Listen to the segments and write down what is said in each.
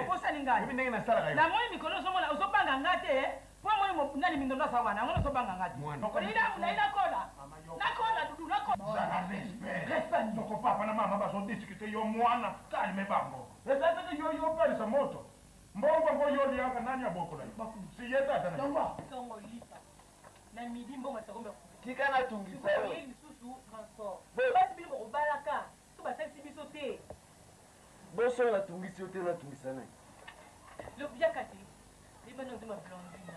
okosali ngai na moi mikolo ozomona ozobanga nga te po moi nani mindondo asa wana yango ozobanga nga te naina kola nakola dudu nakola respect ndoko papa na mama bazodiskute yo mwana kalime bango ezatete yo opelisa moto mbongo ngo yoliaka nani abokola siyeta tana tongo lipa na midi mbongo sakombe tika na tungisa yo lisusu transport basi bino kobalaka to basalisi biso te boso na tungisi yo te na tungisa nai lobia kati libana ndima blondina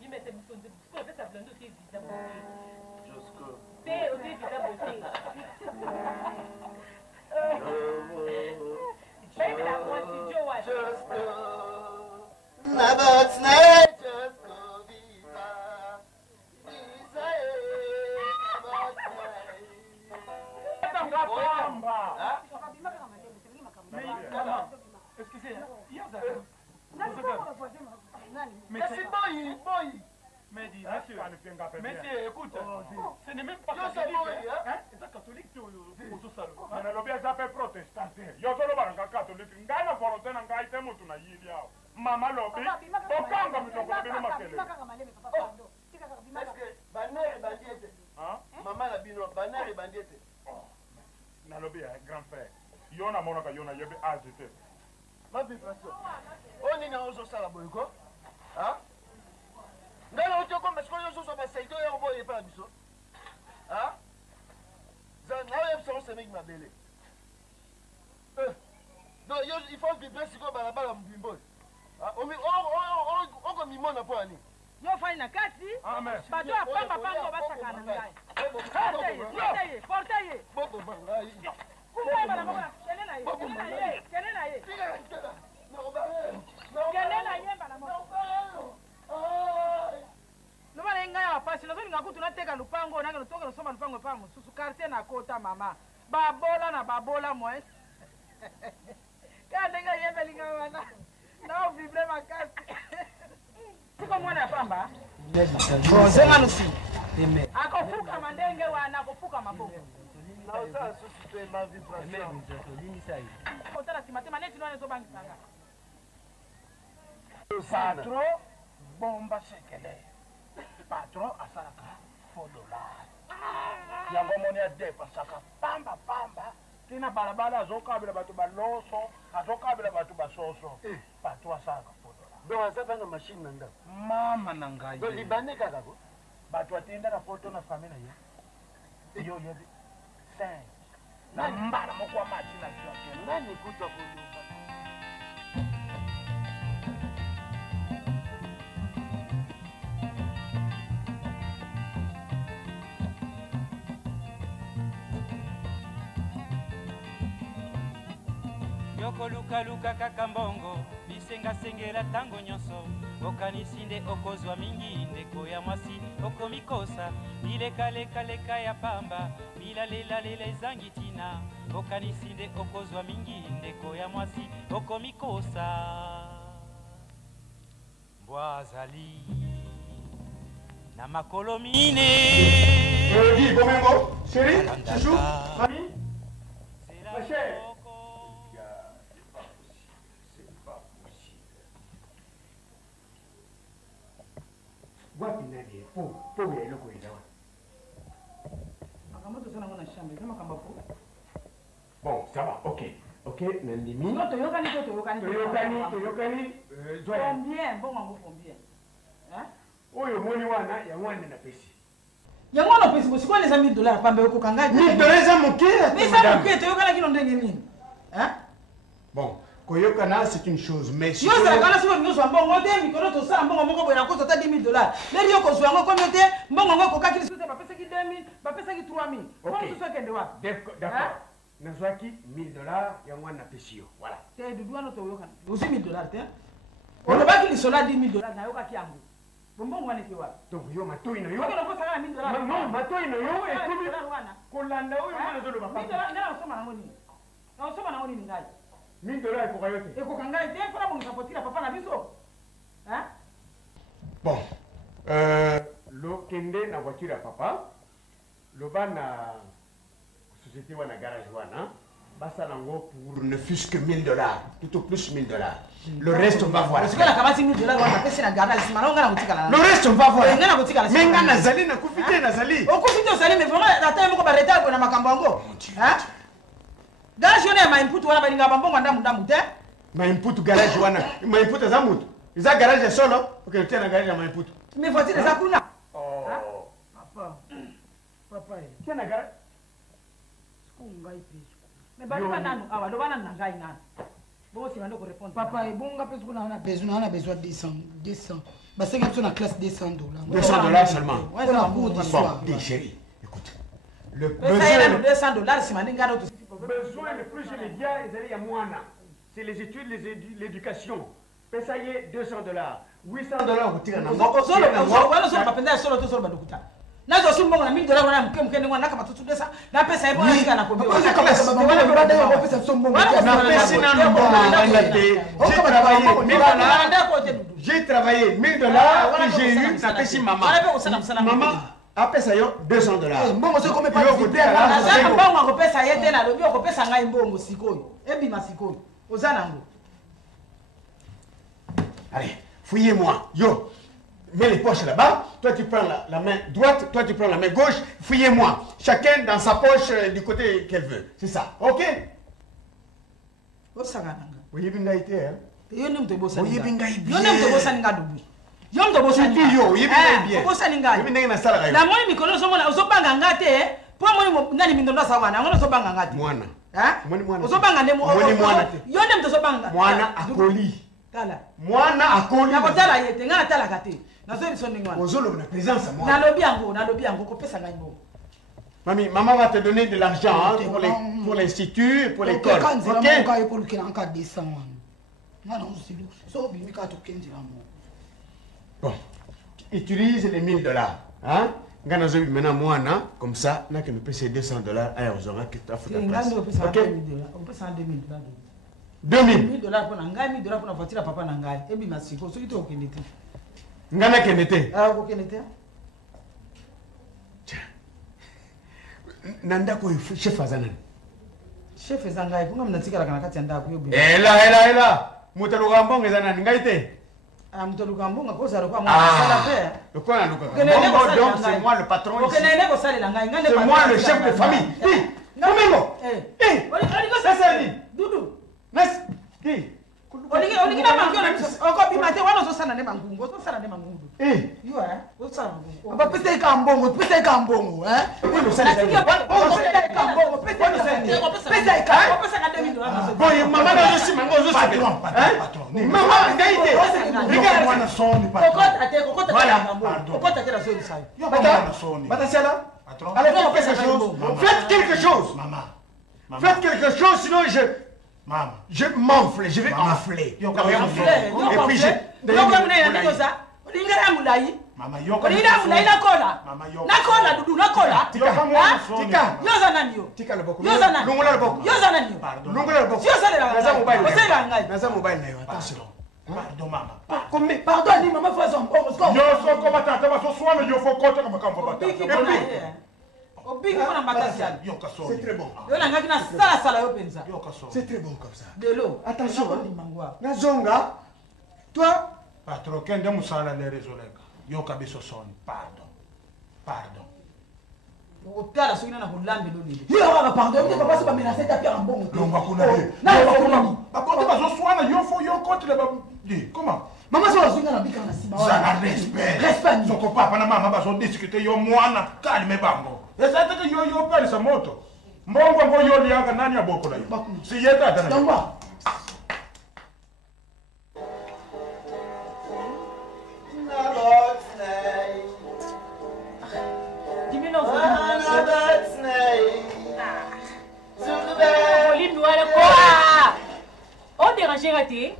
yimete biso nze biso pesa blondo te visa bote Josco te o te visa bote baby la moi jo wa Josco na bots na Josco visa visa na bots na tanga pamba excusez mais c'est boy mais dis monsieur écoute ce n'est même pas catholique hein c'est catholique tu au salon na lobia za pe protestant yo solo baranga catholique ngana volonté na ngai te mutu na yili yao mama lobi bokanga mitoko bino makele est-ce que banere bandiete mama la bino banere bandiete na lobia grand frère yo na mona ka yo na yebe agité ma vibration oni na ozo sala boyko hein ngalo otoko mesko yo so ba saito yo boye pa biso hein za na yo so se mek mabele non yo il faut vibrer siko bala bala mbimbo on mimona po ani yo fai na kati bato apamba pango basaka na ngai portaye bobo bangai kumba bana mama kene na ye bana mama no bana ngai apasi nazo ninga kutu nateka lupango nanga notoka nosoma lupango pa mususu quartier na kota mama babola moi kana ngai yebelinga wana na vibre makasi siko mwana pamba zenga nusi akofuka mandenge wana akofuka maboko na osa susite ma vibration otala simatema neti nwane zo bangi sanga patro bomba sekele patro asalaka $4 yango moni adepasaka pamba tina balabala azokabela bato baloso azokabela bato basoso patro asalaka $4 donc azabanga machine na ndako mama na ngai donc libane kaka ko bato atindaka poto na famille na ye yo yebi 5 na mbala moko wa mati na kioke nani kutwa kuluka yoko luka kaka mbongo bisengasengela tango nyonso okanisi nde okozwa mingi ndeko ya mwasi okomikosa bileka ya pamba bilalelela ezangi tina okanisi nde okozwa mingi ndeko ya mwasi okomikosa mbwa azali na makolo mine Dis Domingo, chérie, chouchou, mamie, ma chère. Wapi nani po ya iloko ilawa. akamoto sana ngona chambre kama kamba po Bon, ça va, ok, nandimi. no toyokani Toyokani, combien bon ngo combien hein oyo moni wana ya mwana na pesi. yango na pesi bosiko les $1000 pambe okokanga $1000 za mokira mais ça mokira toyokana kino ndenge nini hein bon koyokana c'est une chose mais si yo ça kana si bongo so mbongo te mikolo to sa mbongo moko boya ko sota $10,000 les yo ko zo yango comme te mbongo ngo ko kakili sute ba pesa ki 2000 ba pesa ki 3000 comme tout ça kende wa d'accord nazwaki $1000 ya mwana pesi yo voilà te dudu ano to yokana aussi $1000 te on ba ki lisola $10,000 na yoka ki yango mbongo wane ki wa donc yo matoi na yo ko ko sala $1000 non matoi na yo et komi wana kolanda oyo mwana zo lo ba $1000 na soma na ngoni na soma na ngoni ngai $1000 eko kayote eko kangai te fona bongo sapotira papa na biso hein bon lo kende na voiture ya papa loba na société wana garage wana Basalango pour ne fût-ce que $1000, tout au plus $1000. Le reste on va voir. Parce que la kamati $1000 wana pesa na garde sima na ngana kutika la. Le reste on va voir. Ngana kutika la. Mais ngana nazali na kufite nazali. Okufite ozali mais vraiment la taille moko ba retard ko na makambo yango. Hein? Garage wana ma input wana balinga bambongo ndamu te. Ma input garage wana. Ma input za mutu. Iza garage solo. OK, tiens na garage ma input. Mais voiture za kuna. Oh. Papa. Papa. Tiens na garage. Ngai pesa. Mais bana nanu awa do bana ngai nanu. Bon si bando ko répondre. Papa e bonga pesa kuna na besoin 200. Bah c'est comme ça na classe $200. $200 seulement. Ouais, ça bon, dis chérie, écoute. Le besoin $200 si maninga do. Besoin le plus immédiat est à Moana. C'est les études, l'éducation. Payez $200. $800 au tir nango. Solo bapenda solo to solo badukuta. Nazo sumbongo na $1000 wana mkemkeni wana kama tutu desa na pesa ibo na na kobi. Wana bada yo pesa sumbongo. Na pesa na mbongo. J'ai travaillé $1000 que j'ai eu na pesa maman. Maman a pesa yo $200. Mbongo soko me pas vidéo. Mbongo ko pesa yete na lobi ko pesa ngai mbongo sikoyo. Ebi masikoyo. Ozanango. Allez, fouillez-moi. Yo. Mets les poches là-bas, toi tu prends la main droite, toi tu prends la main gauche, fouillez-moi. Chacun dans sa poche du côté qu'elle veut. C'est ça, ok? Oui, bien été, hein? Oui, bien été. Mwana akoli. Na kotala yete ngana tala kate. Na zo biso ndingwana. Ozolo na présence moi. Na lobi yango ko pesa ngai mbo. Mami, maman va te donner de l'argent pour l'institut, pour l'école. OK? Pour le en 200 wana. Ngana usilu. So bi ka to kenzi la mo. Bon. Utilise les $1000, hein? Ngana zo maintenant mwana comme ça, na que nous payer $200 à ozora que tu as fait ta place. OK? On peut $2000. $2000 pour ngai, $1000 pour la voiture papa na ngai. Ebi masiko, so ito okende te. Ngana kende te. Ah, okende te. Nanda ko chef azana. Chef ezanga ifunga mnatika la kati ya ndako yo. Ela. Mutaluka mbongo ezana ngai te. Ah, mutaluka mbongo ko za lokwa mwa sala pe. Lokwa na luka. Donc c'est moi le patron ici. Okende ko sala la ngai, ngane c'est moi le chef de famille. Domingo. Ça c'est lui. Dudu. Merci. Qui? Olingi na mangio na biso. Oko bimate wana zo sana ne mangungu, zo sana ne mangungu. Yo zo sana. Aba pesa ka mbongo, hein? Wo sana. Pesa ka mbongo, pesa ka $2000. Bon, maman na zo mango zo sana. Hein? Maman ngaite. Regarde mwana soni patron. Kokota ka mbongo. Kokota tena zo isayo. Yo mwana soni. Batasela. Patron. Alors faites quelque chose. Maman. Faites quelque chose sinon Maman. Je m'enfle, je vais enfler. Et puis je... Maman, pardon, maman. Pardon, ni maman fait son bon. Yo so ko batata ba so swala yo fo kota kama kamba batata. C'est très bon. C'est très bon comme ça. De l'eau. Attention. Nazonga. Toi. Patron, kende musala le résoleka. Yo kabiso soni. Pardon. Otala soina na kulambe loni. Yo ba pardon, te papa se ba menacer ta pierre en bon. Non ba kuna be. Na ba kuna. Ba ko te ba so swala yo fo yo kote le ba. Di, comment? Maman so soina na bika na sima. Ça na respect. Respect. Soko papa na mama ba so discuter yo mwana kalme bango. Esa te yo pele sa moto. Mbongo ngo yo lianga nani aboko la yo. Si yeta dana. Tangwa. On dérangeait raté.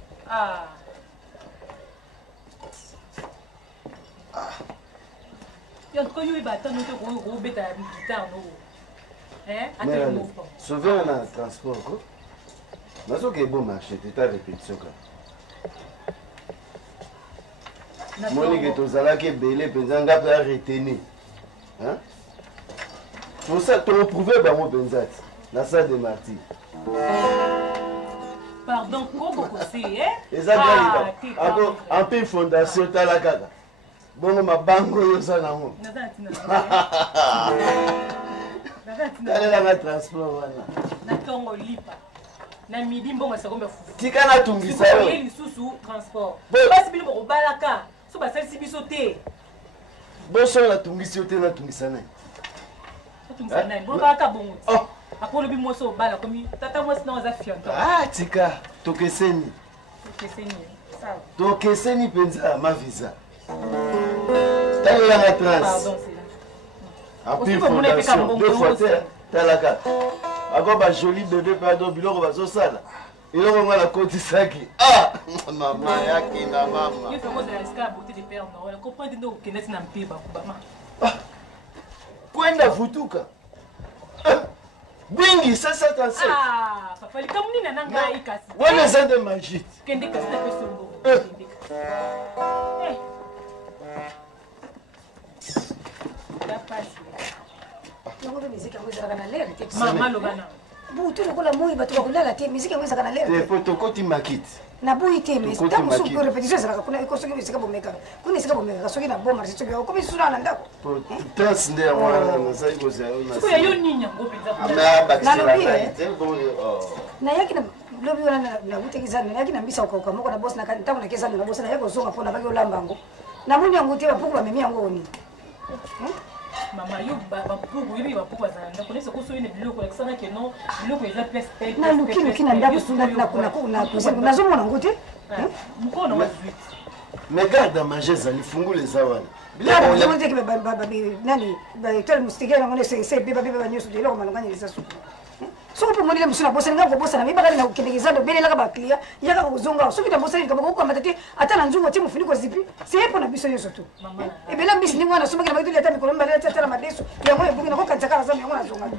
Sauver un transport, quoi. Mais ce qui est bon marché, tu as répétition. Monique est aux alas qui est belé, Benzanga peut retenir. Pour ça, tu as prouvé par mon Benzat, la salle de martyrs. Pardon, comment c'est, hein? Exactement. En peu fondation, t'as la caga. Bon, ma bango, yo ça n'a pas. Transport. Natongo lipa. Na midi mbongo sakombe fufu. Tika na tungisa yo. Yeli susu transport. Basi bino ko balaka. So ba salisi biso te. Boso na tungisi yo te na tungisa nai. Tungisa nai. Mbongo ka bongo. Oh. Akolo bi moso bala komi tata mwasi na za fianto. Ah tika tokeseni. Tokeseni. Sawa. Tokeseni penza ma visa. Tayo la trans. Pardon c'est là. Après fondation deux fois talaka. Ako ba joli bébé pardon biloko bazo sala. Iloko ngala koti saki. Ah mama yaki na mama. Il faut que la escale beauté de père non. On comprend de nous que n'est na mpiba kubama. Kwenda vutuka. Bingi 537. Ah, papa, il comme ni na nanga ikasi. Wana zende magique. Kende kasi na peso ngo. Eh. La passe. Ngombe muziki ngweza kana lele te. Mama lobana. Butu lokola moyi bato bakulala te muziki ngweza kana lele. Te photocopie makiti. Na boyi te mais tamu su ko repetition sala kuna iko soki muziki bomeka. Kuna sika bomeka soki na bomba soki ko bi sura na ndako. Trans nde mwana na sai ko zero na. Siku ya yo ninya ngombe za. Na lobi te bon na yaki na lobi wana na utekiza na yaki na mbisa uka moko na boss na ntango na kesa na boss na yako zonga pona baki olambango. Na muni yangu te bapuku ba memi yango oni. Mama yo bapuku yibi bapuku bazanda konesa ko soyine biloko ya kisana ke non biloko eza place tête. Na lukini kina ndako sunda na kuna kuzini na zomo na ngote. Mkono wa 8. Mais garde à manger ça ni fungule za wana. Bila ko te ke nani ba tole mustige na ngone se beba nyoso de loko mananganya lisa suku. So ko moni le musuna bosa ngako bosa na mibaka na ukelekeza ndo bele laka ba clear yaka kuzonga so kita bosa kama ko matati ata na nzungu timu finiko zipi sepo na biso yoso tu e bela mbisi ni mwana so makina bakituli ata mikolo mbele ata na madeso ya moyo buki na ko kanzaka za mwana zonga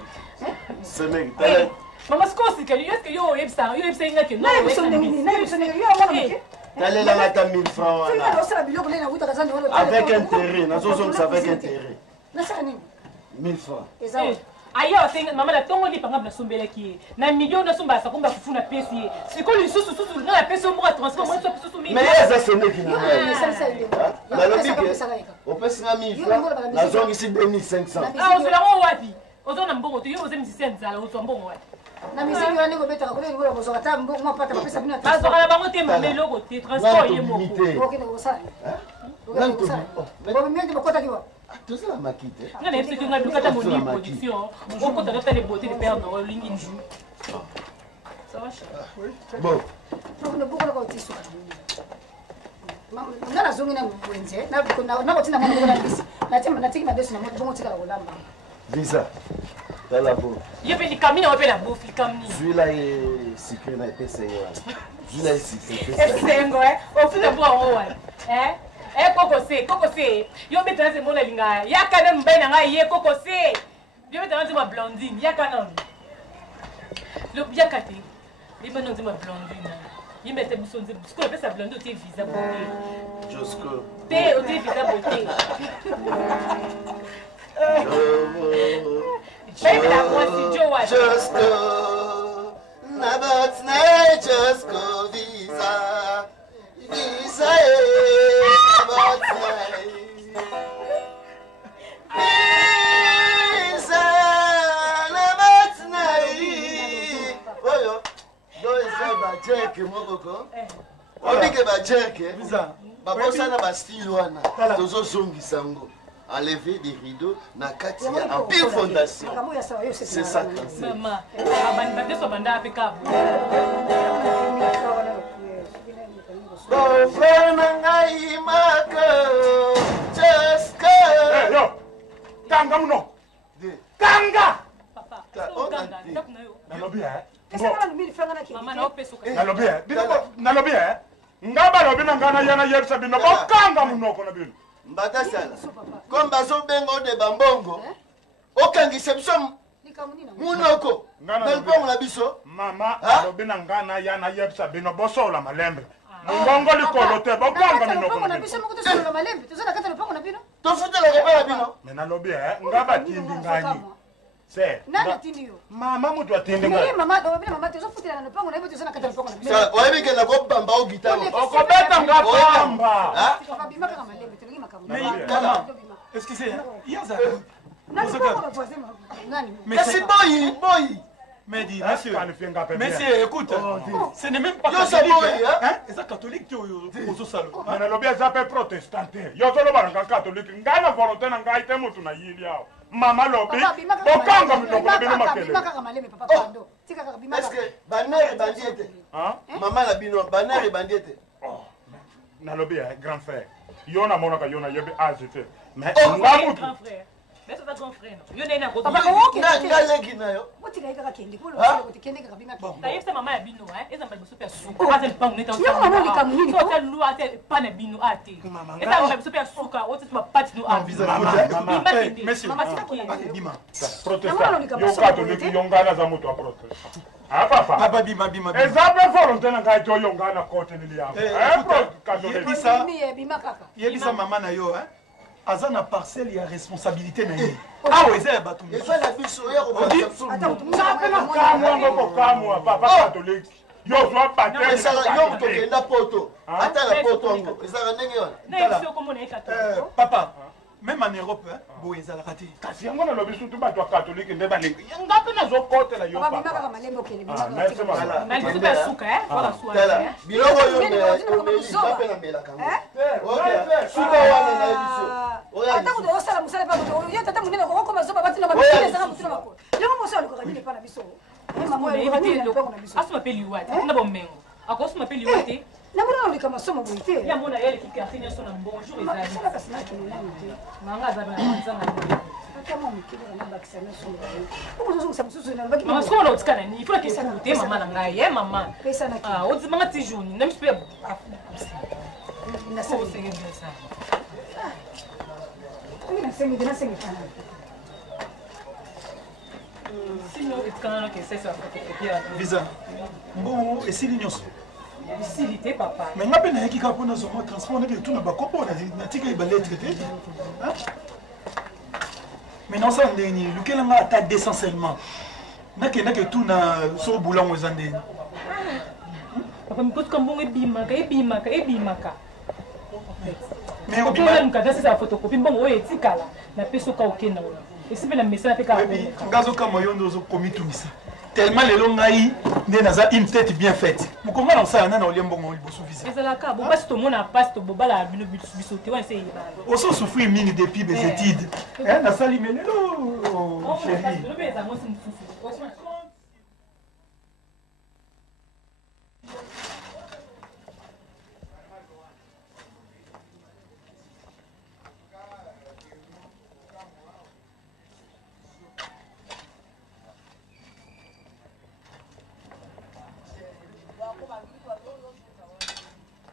semeki tale mama skosi ke est que yo yebsa ngake no biso ndeni na biso ndeni yo mwana mke tale la ngata 1000 francs wana na osala biloko le na uta kazani wala avec intérêt na zozo avec intérêt na sala nini 1000 francs ezao aya wasenga mama la tongo li panga na sombela ki na million na somba sa komba fufuna pesi siko li susu na pesi mo transport mo so susu mi mais ça c'est ne qui na na lobi ke o pesi na 1000 francs na zongi si 2500 ah ozola ngo wapi ozona mbongo to yo ozemi sisenzala ozo mbongo wapi na miziki wana ngo beta ko le ngo bozo kata mbongo mo pata pesa bina ta azola bango te mame logo te transport ye moko okene ko sala bo mimi ndiko kota kiwa tout ça m'a quitté nga na yebisi nga bikata moni production okota kata les beautés de père no lingi nju ça va cher bon no buko ko tisu ngana zongi na mwenze na ko tina mwana ngona bisi na tema na tiki madeso na bongo tika ko lamba visa dans la boue yo pe likamina yo pe la bouffe likamni celui-là est sucré na pesa yo celui-là est sucré esengo au futa bo en ouais koko se yo beta nze mona linga yaka na mbai na ngai ye koko se yo beta nze ma blondine yaka na lo yaka te liba nze ma blondine yimbe te biso nze ko pesa blondine te visa beauté Josco te o te visa beauté baby la kwasi jo wa Josco nabat na Josco visa visa nabat na oyo do eza bajeke mokoko obike bajeke babosana bastile wana tozozongisa ngo enlever des rideaux na kati ya empire fondation c'est ça mama abani bateso banda apeka bon frère na ngai mako Jessica yo kanga muno kanga papa nalobi mama na opeso nalobi nga balobi na nga na yana yebisa bino bokanga munoko na bino mbata sala comme bazobenga de bambongo okangisa biso munoko nalibongo na biso mama alobi na nga na yana yebisa bino bosola malembe mongongo likolo te bokanga minoko na bino tofutelaka mpe na bino me nalobi nga batindi nganyi C'est. Nani atindi yo? Maman mutu atindi Mais maman, maman tu futi na pango na bitu sana kata pango na bitu. Ça, ouais mais qu'elle a pas bamba au guitare. Okobeta ngapamba. Hein? Papa bima kama malembe tulingi makamu. Mais maman, excusez, Yaza. Nani kwa voisin nani? Mais c'est boy. Mais dis, monsieur, écoute, ce n'est même pas Yo, ça catholique, boy, hein? C'est catholique, tu es au salon. Mana lobia zape protestante. Yo solo baranga catholique. Ngana volonté na ngai temu tuna yili yao. Mama lobi. Bokanga mitoko bino makele. Bima kama malembe papa pando. Tika kaka bima. Est-ce que banner bandiete? Hein? Maman la bino, banner bandiete. Oh. Na lobia grand frère. Yo na mona ka yo na yebe azete. Mais Grand ngamutu. frère. Mais c'est pas grand frère, non. Yo nena ko. Papa ko Na ngaleki na yo. Botika ika kende kulo ko tikende kaka bima. Taïf c'est maman ya bino, hein. Eza mba biso pe suka. Ata pango neta. Yo maman ni kamu nini? Ko ta lu ata pa na bino ate. Eza mba biso pe suka, o tsi ba pati no ate. Monsieur, Bima. Protestant. Yo catholique yo ngana za mutu a protestant. Ah papa. Papa bima. Ezape volonté na ngai to yo ngana kote nili yao. Catholique. Bima kaka. Yebisa maman na yo, hein? Aza na parcelle ya responsabilité na ye. Ah oui, c'est batou. Et toi la biso ya ko ba sur. Zape na kamwa ngoko kamwa papa catholique. Yo zo baptême. Mais ça yo to kenda poto. Ata la poto ngo. Ezala ndenge wana. Na biso ko mona eka Papa, même en Europe, hein, bo ezala kati. Kasi yango na lobi surtout bato ya catholique nde balingi. Ngape nazokotela yo Papa bima papa. kaka malembe okende bima. Merci maman. na biso pe suka, hein. Voilà suka. Tala. Biloko yo me bape na mbela kango. OK. Suka wana na biso. Oya. Ata ko do sala musala pa ko yo tata munene ko koma zoba batina mabele sana mutuna mako. Yo mo sala ko kanini pa na biso. Mama yo kanini na pa na biso. Asuma pe liwati, na bomengo. Akosuma pe liwati. Na mwana ulika masomo boite. Ya mona yele ki café so na bonjour ezali. Sala kasina kinani te. Manga za bana nzanga. Kama mkile na bakisa na somo. Ko zo zo samsusu na baki. Mama sikola utikana ni ifuna ke sikute mama na ngai, eh mama. Pesa na ki. Ah, ozimanga ti jaune, na miso pe na so sala. senge bisa. Na sengi fana. Sino etikana na ke sesa fotokopier. Visa. Bon, esili nyonso. Isilité papa. Mais nga pe na yeki ka pona zo mo transport na ke tuna ba kopo na tika ba lettre te. Hein? Mais non ça ndeni, lukela nga ata d'essentiellement. Na ke tuna so bulango ezandeni. Papa mikoto kambongo ebimaka. Mais Ko obima pona mukata sesa photocopie mbongo oyo etikala na peso ka okenda wana. Esibe na message pe ka. ngazo kama yo ndo zo komitumisa. Tellement lelo ngai nde naza une tête bien faite. Mukonga na sala na oliembo ngo liboso visa. Ezalaka bo basi tomona passe to bobala bino biso te wana se yeba. Oso souffrir mingi depuis mes études. Hein, na sali melelo. Chérie.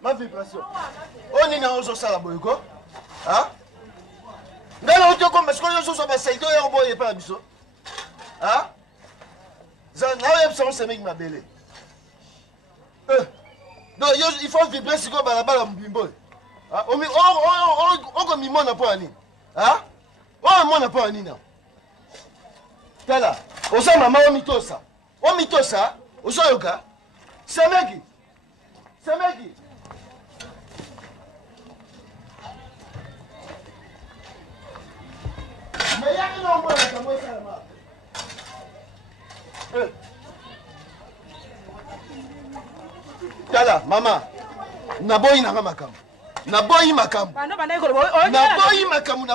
Ma vibration. On est dans un sala boyko. Hein? Ngalo uto ko parce que yo so ba saito ya boye pa biso. Hein? Ça na yo so se mek mabele. Donc il faut vibrer siko balabala mbimbo. Ah, on ko mi mona po ani. Hein? On mona po ani na. Tala, osa mama o mitosa. O mitosa, oso yoka. Semeki. Mais y'a que non moi là moi ça ma. Tala mama. Naboyi na makam. Naboyi makam. Bano bana ko boy. Naboyi makam.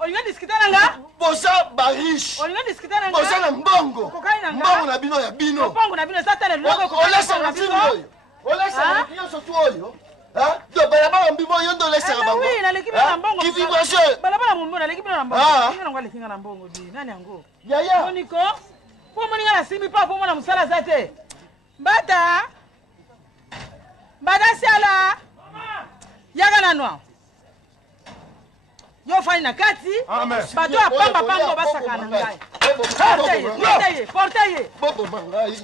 Olinga discuter nanga? Bosa barish. Olinga discuter nanga? Bosa na mbongo. Mbongo na bino ya bino. Mbongo na bino satana loko ko. Olesa na bino. Olesa na sotu oyo. Hein? Donc balabala mbimo yo ndo lesa bango. Oui, na l'équipe na mbongo. Qui vibration? Balabala mbongo na l'équipe na mbongo. Kinga ngwa lekinga na mbongo di. Nani yango? Yaya. Moniko. Po moninga na simbi pa po mona musala zate. Mbata. Mbata siala. Yaga na noa. Yo fani na kati. Bato apamba pango basaka na ngai. Porteye. Bobo mangai.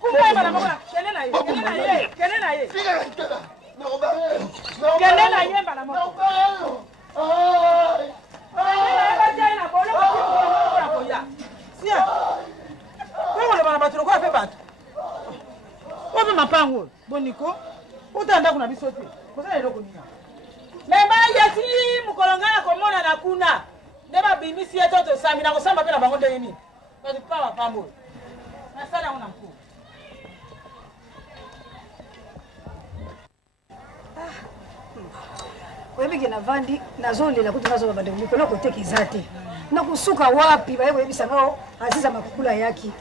Kumba bana mbona. Kene na ye. Figa ntela. Kene na ye bana mbona. pe mapango boniko utanda kuna bisote kozala eloko nini me bayeti mukolongana komona na kuna nde babimisi ye toto sami na kosamba mpe na bango ndenge nini kasi pa bapambo nasala yango na mkuu oyebiki na vandi nazolela kuti nazoba bandeko mikolo koteka eza te nakusuka wapi baye koyebisa ngao aziza makukula yaki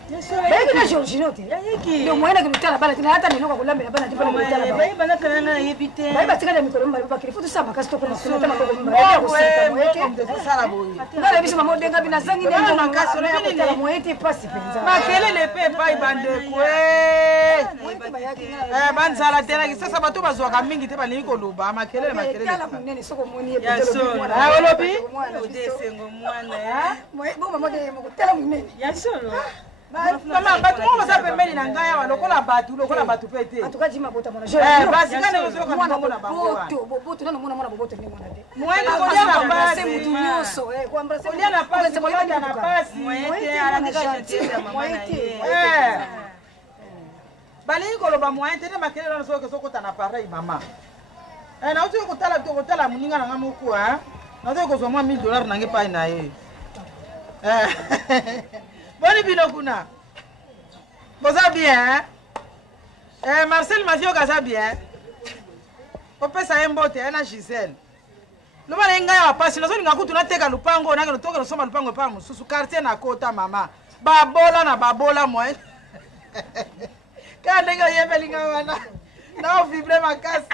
bayeki na georgino te ndio moyena kilutala bana tina hata ninoka kulambela bana tipana kulutala bana bayi bana kana na yebi te bayi batikala mikolo mbali bakili futu sama kasi to kuna kuna tama ko mbali ya kusika moyete ngala biso mamo denga bina zangi ne ndo makasi na kutala moyete pasi penza makelele pe bayi bandeko banzala tena kisasa bato bazwaka mingi te balingi koloba makelele tala munene soko moni ye olobi odesengo mwana bo mamo de mo tala munene ya solo mama bato mo baza pembeni na ngai awa lokola bato pe te atukaji mabota mwana basi kana yozoka mwana na bango boboto nano mwana boboto ni mwana de mwana kolia na basi mutu nyonso kwa embrasser kolia na pasi kolia na pasi moyete anataka chantier ya mama na ye balingi koloba moyete te makelele wana soki sokota na pareil mama nauti kotala moninga na nga moko nauti kozwa mwa $1000 nange pai na ye boni bino kuna boza bien Marcel Mafioka aza bien opesa ye mbote na Giselle loba na ngai apasi nazolinga kutu nateka lupango nake notoka nosomba lupango epa mosusu quartier na kota mama babola moye kaka ndenge oyebelinga wana naovibre makasi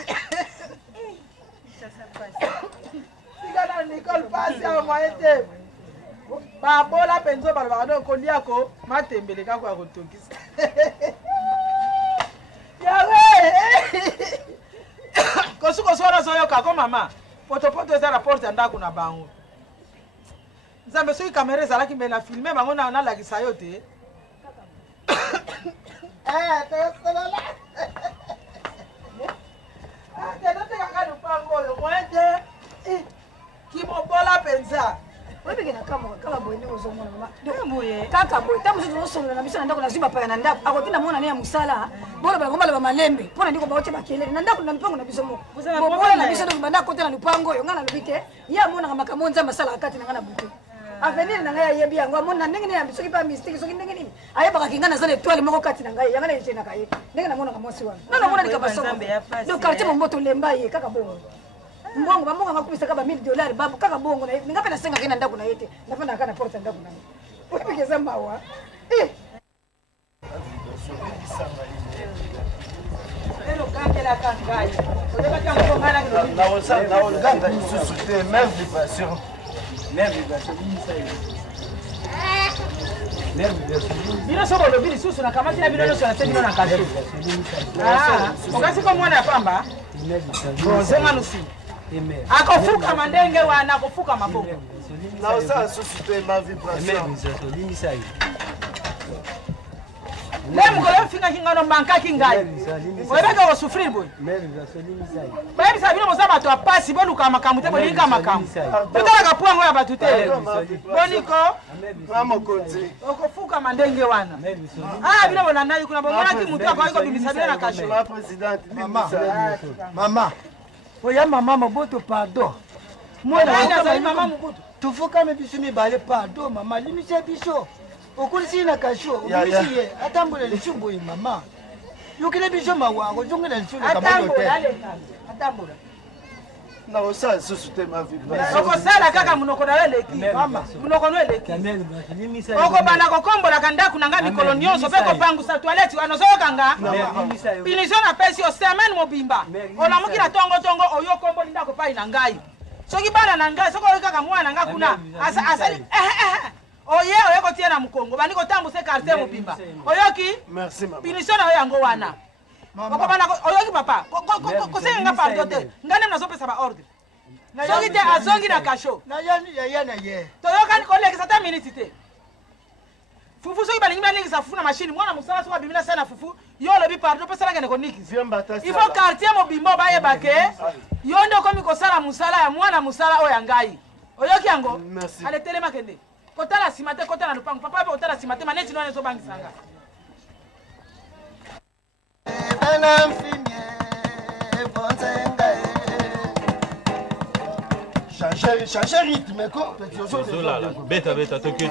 sika na Nicole pasi awa moye te babola penzo balobaka donc koliako matembele kako ya kotokisa yawe kosukosuwana soyokako mama potopoto eza na porte ya ndako na bango nzambe soki kamera ezalaki mbele na filme bango nalakisa yo te tosola kendotekaka lupango oyo moye te kimobola penza oyebiki na kaka boye ndenge ozomona mama kaka boye ntango mosusu ozosolola na biso na ndako nazwi bapaya na ndako akotina mona ne ya mosala bolobala komaloba malembe mpo na ndiko baote bakelele na ndako na lupango na biso moko bobola na biso banda akota na lupango oyo ngai nalobi te ye amonaka makambo nzambe asalaka kati na ngai na butu avenir na ngai ayebi yango amona ndenge nini yambi soki mpa mystike soki ndenge nini ayebakaki ngai naza na etoile moko kati na ngai yanga na etenaka ye ndenge namonaka mwasi wana nano amona likabasoko do quartier mombo tolemba ye kaka bongo mbongo bamonga ngakumisaka ba $1000 babu kaka bongo na ninga pena senga kena ndako na yete napenda kana porta ndako na upikeza mawa ero kangela kangai odeba kango ngana kino na olganga isusu te même vibration bino soko lobi lisusu na kamati na bino nyonso na te bino na kasho okasi ko mwana ya pamba zenga lusi akofukama ndenge wana akofuka maboko naosala susu te ma vibration nde mokolo ofingaki ngano mankaki ngai oyebaka kosufrir boye bayebisa bino boza bato ya pasi boluka makambo te bolinga makambo botalaka pwango ya bato te boniko mokonzi okofukama ndenge wana bino bolandaki kuna bomonaki motu akoki kobimisa bino na kasho mama oya mama moboto pardon azali mama mobutu tufukame biso mibale pardon mama limise biso okulisi na kasho obimisi ye atambola lisu boye mama yokele biso mawa kozongela lisu lekamoto te atambola naosala susu te ma vibration okosala kaka munoko na yo eleki munoko no eleki okobanda kokombolaka ndako na nga mikolo nyonso mpe kopangusa toilette wana ozokanga pinisio napesi yo semaine mobimba olamuki na tongotongo oyo komboli ndako pai na ngai soki bana na ngai soki oyo kaka mwana na nga kuna asali oye kotia na mokongo bandi kotambuse quartier mobimba oyoki pinisio na yo yango wana okobana oyoki papa kosenga nga pardon te ngane nazopesa baordre soki te azongi na kasho toyokani kolekisa ta miniti te fufu soki balingi balingisa fufu na mashini mwana mosala soki abimi na se na fufu yo olobi pardon opesala kende konikisa ifo quartier mobimba bayeba ke yo nde okomi kosala mosala ya mwana mosala oyo ya ngai oyoki yango ale telema kende kotala nsima te kota na lupango papa mpe kotala nsima te maneti nwana ezobangisanga Changer rythme, quoi. Beta, Tokyo.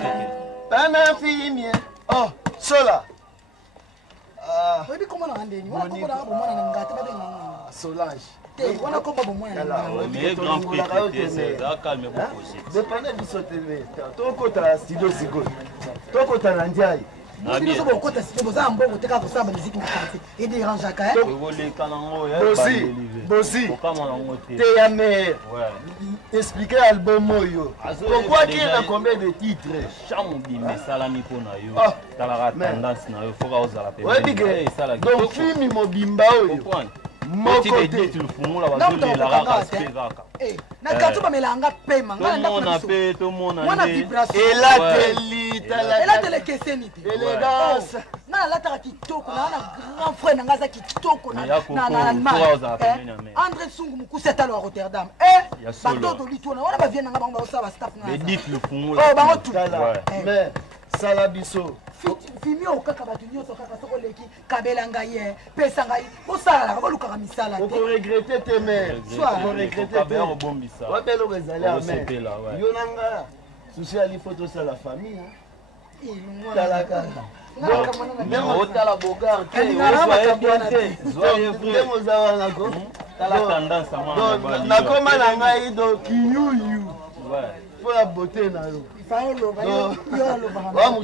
Oh, Sola. Comment on a Solange. Mais grand prix, ça calme beaucoup. Dépendez du sauté. Ton côté à studio, c'est quoi? Ton côté à Nandiaï. Bossi, t'es à mer. Expliquez l'album Moyo. Pourquoi il y a combien de titres? Donc, film Mobimba. Salabiso. Fimi au kaka batu nyonso kaka soko leki kabela ngai pesa ngai osala ka luka misala te on regrette tes mères soit on regrette tes mères bombisa wa belo bezali amen yonanga souci ali photo ça la famille talaka même otala bogar ke ozoye bien te zoye vrai mozawa nako tala tendance amana na koma na ngai do kinyuyu pour la beauté na yo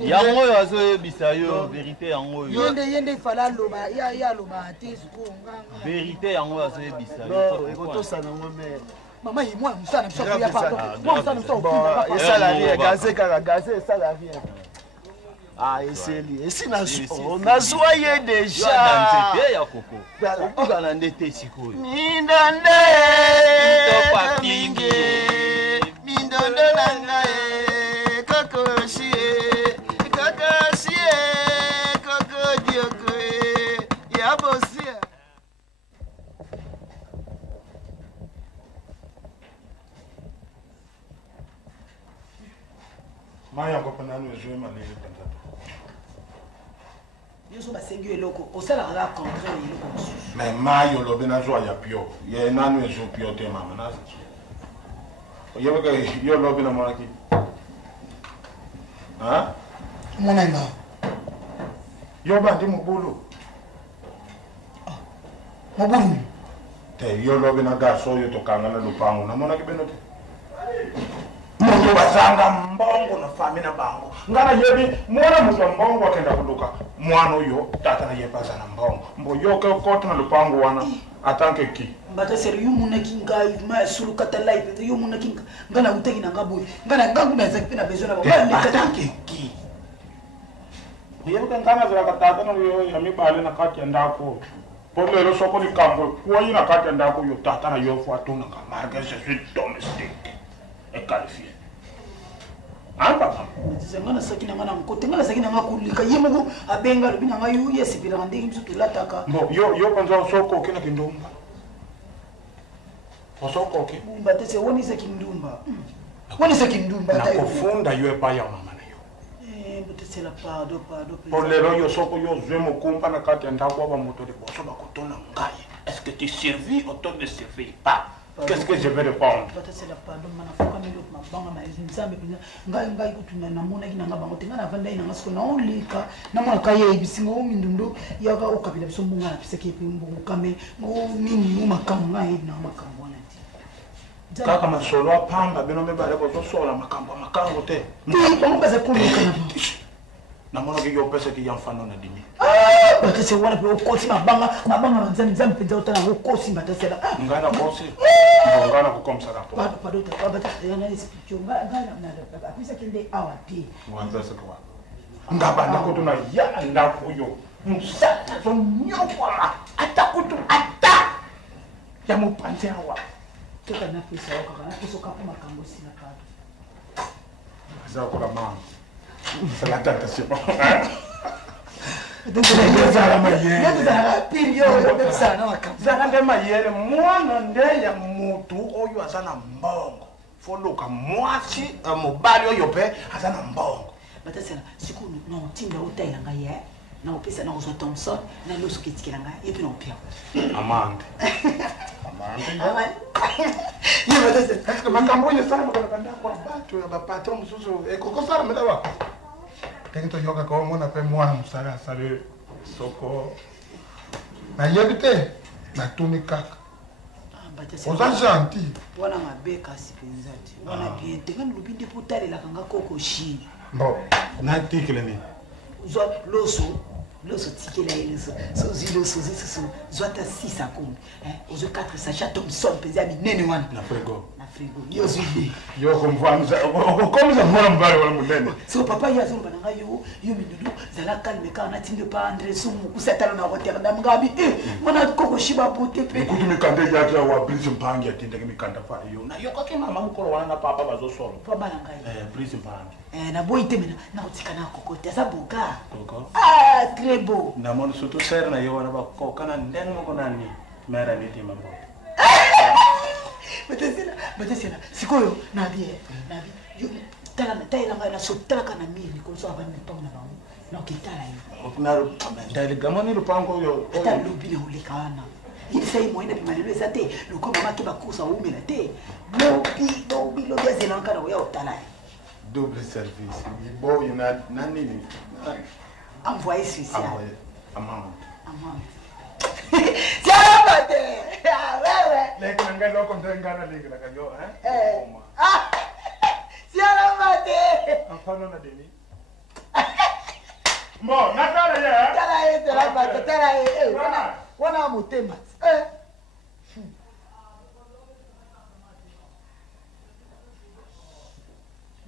yango oyo azoyebisa yo vérité yango oyo yende fala loba ya loba te siko vérité yango oyo azoyebisa yo ekotosana ngo mere mama yi mwana musana biso ya pardon mwana musana biso okunda esala rien gaze kaka gaze esala rien ah eseli esi na soye déjà danse ya koko okuka na ndete sikoyo mindonde patingi mindondo nanga kokoshie kokodioko ya bosia maya kopanano ezwe malele panzato yoso basengi eloko osalaka kaka contrôle eloko mosusu mais mayo lobi nazwa ya pio ye nanu ezwi pio te mama nazo oyebaka yo lobi na monaki mwana nga yo bandi mobulu mobulu te yo lobi na gaso yo tokanga na lupango na monaki beno te mundu basanga mbongo na fami na bango ngana yebi mwana mutu mbongo akenda kuluka mwana yo tata na yebaza na mbongo mbo yo ke kota na lupango wana atanke ki mbata seri yu muna kinga ma suru kata life yu muna kinga ngana uteki na ngaboy ngana ngangu na zakpi na bezo na ba atanke ki yebi ngana zira kata na yo yami bale na kati ndako pour le soko ni kambo kwa ina kati ndako yo tata na yo fwa tuna kamarga je suis domestique et qualifié papa ngana sakina ngana mkote ngana sakina ngakulika yemoko abenga lubina ngayu yesipira ndingi msutu lataka no yo kwanza soko kina kindumba osoko ke mumba tese woni sekindumba woni sekindumba na kufunda yo epa ya mama na yo butese la pardon pour le yo soko yo zwemo kumpa na kati ndako ba moto de boso ba kotona ngai est-ce que tu servis ou tu ne servis pas? Qu'est-ce que je vais répondre? C'est la pardon, ma famille, ma banque, ma nzambe, ngai kutuna na mona kina ngaba ngotenga na vanda ina ngasko na olika na mona kaye ibisinga o mindundo yaka okabila biso mbunga na piseke pe mbungu kame ngo nini mu makambo ngai na makambo wana ti kaka masolo apamba bino mebale ko sola makambo te ngo baza kuluka na mona ke yo pesa ki yamfano na dimi batese wana pe okosi mabanga nzambe penza utana okosi batese la ngana kosi ngana ko comme ça rapport pardon batese yana explication ngana na apisa kinde awati ngwana se kwa ngabanda ko tuna ya ndako yo musa so nyokwa atakutu ata ya mupanze hawa toka na pesa wako kana pesa kapo makambo sina kato za ko la mama c'est la tentation zanande mayele mwana nde ya mutu oyo aza na mbongo foluka mwasi mobali oyo pe aza na mbongo batasela siku no tinda utaila ngai na opesa na ozo Thompson na loso ketikela nga yepi na opia Amande. Est-ce que makambo ye sana makanda kwa bato ya patron mususu ekoko sala melawa. Tento yoga kwa mona pe mwana musala sale soko. Na yebite na tuni kaka. Oza gentil. Wana mabe kasi penzati. Wana bien tekani lubinde potalela kanga koko shi. Bon, na tikele ni. Zo loso tikela eleso. So zilo so zota 6 akum. Ozo 4 sachets Thompson pezia minene wana. Na frigo. Yo zuli. Yo kumvamza. Comme ça mwana mbale wala munene. So papa ya zomba nanga yo mindudu zala calme ka na tinde pa André sumu kusatala na Rotterdam ngabi. Mwana koko shiba bote pe. Kuti mikande yake wa Brise Mpangi atinde mikanda fa yo. Na yo kake mama mukolo wana na papa bazo solo. Papa nanga Brise Mpangi. Na boy temena na utika na kokote za boka. Koko. Ah, très beau. Na mon surtout ser na yo wana ba ko kana ndeng mo konani. Mera ni tima mbo. Betesela sikoyo nabi yo tala na sotala kana miri ko so abani pa na bango na kitala yo Okunaro ndale gamani lupango yo. Ata lobile ulikana sai moina bimalelo ezate loko mama ke bakusa umela te lobi lo gezela nkana yo tala Double service. Bo yuna nani envoyé spécial. Amount. Tiens bate. Ah ouais. Lek nanga loko ndengana lek la kanyo Ah. Tiens bate. Afano na deni. Mo, nakala ya. Tala bate, tala wana motema.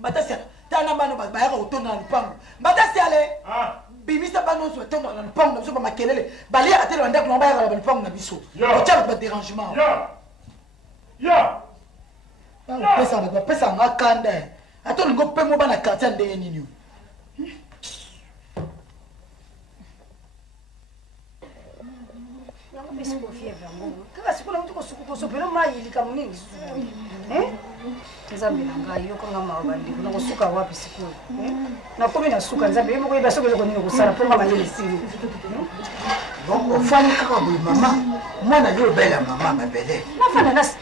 Batasiala, tana bano bayaka kotonda na lupango. Batasiale. Bimisa bano so tonda na lupango na biso ba makelele. Balia atelo ndako na bayaka na lupango na biso. Otya ba dérangement. Ya. Pesa ngakanda. Ato lingo pemo bana quartier ndenge nini. Mesiko fievre ngongo. Kaka sikula mtu kosopela mai likamunini susu. Nzambe nanga yoko ngama bandi kuna kusuka wapi sikula. Na komi na suka nzambe yemo koiba soko ko nini kusala ponga manyeli siri. Donc ofani kaka boy mama. Mwana yo bela mama mabele. Nafana nas.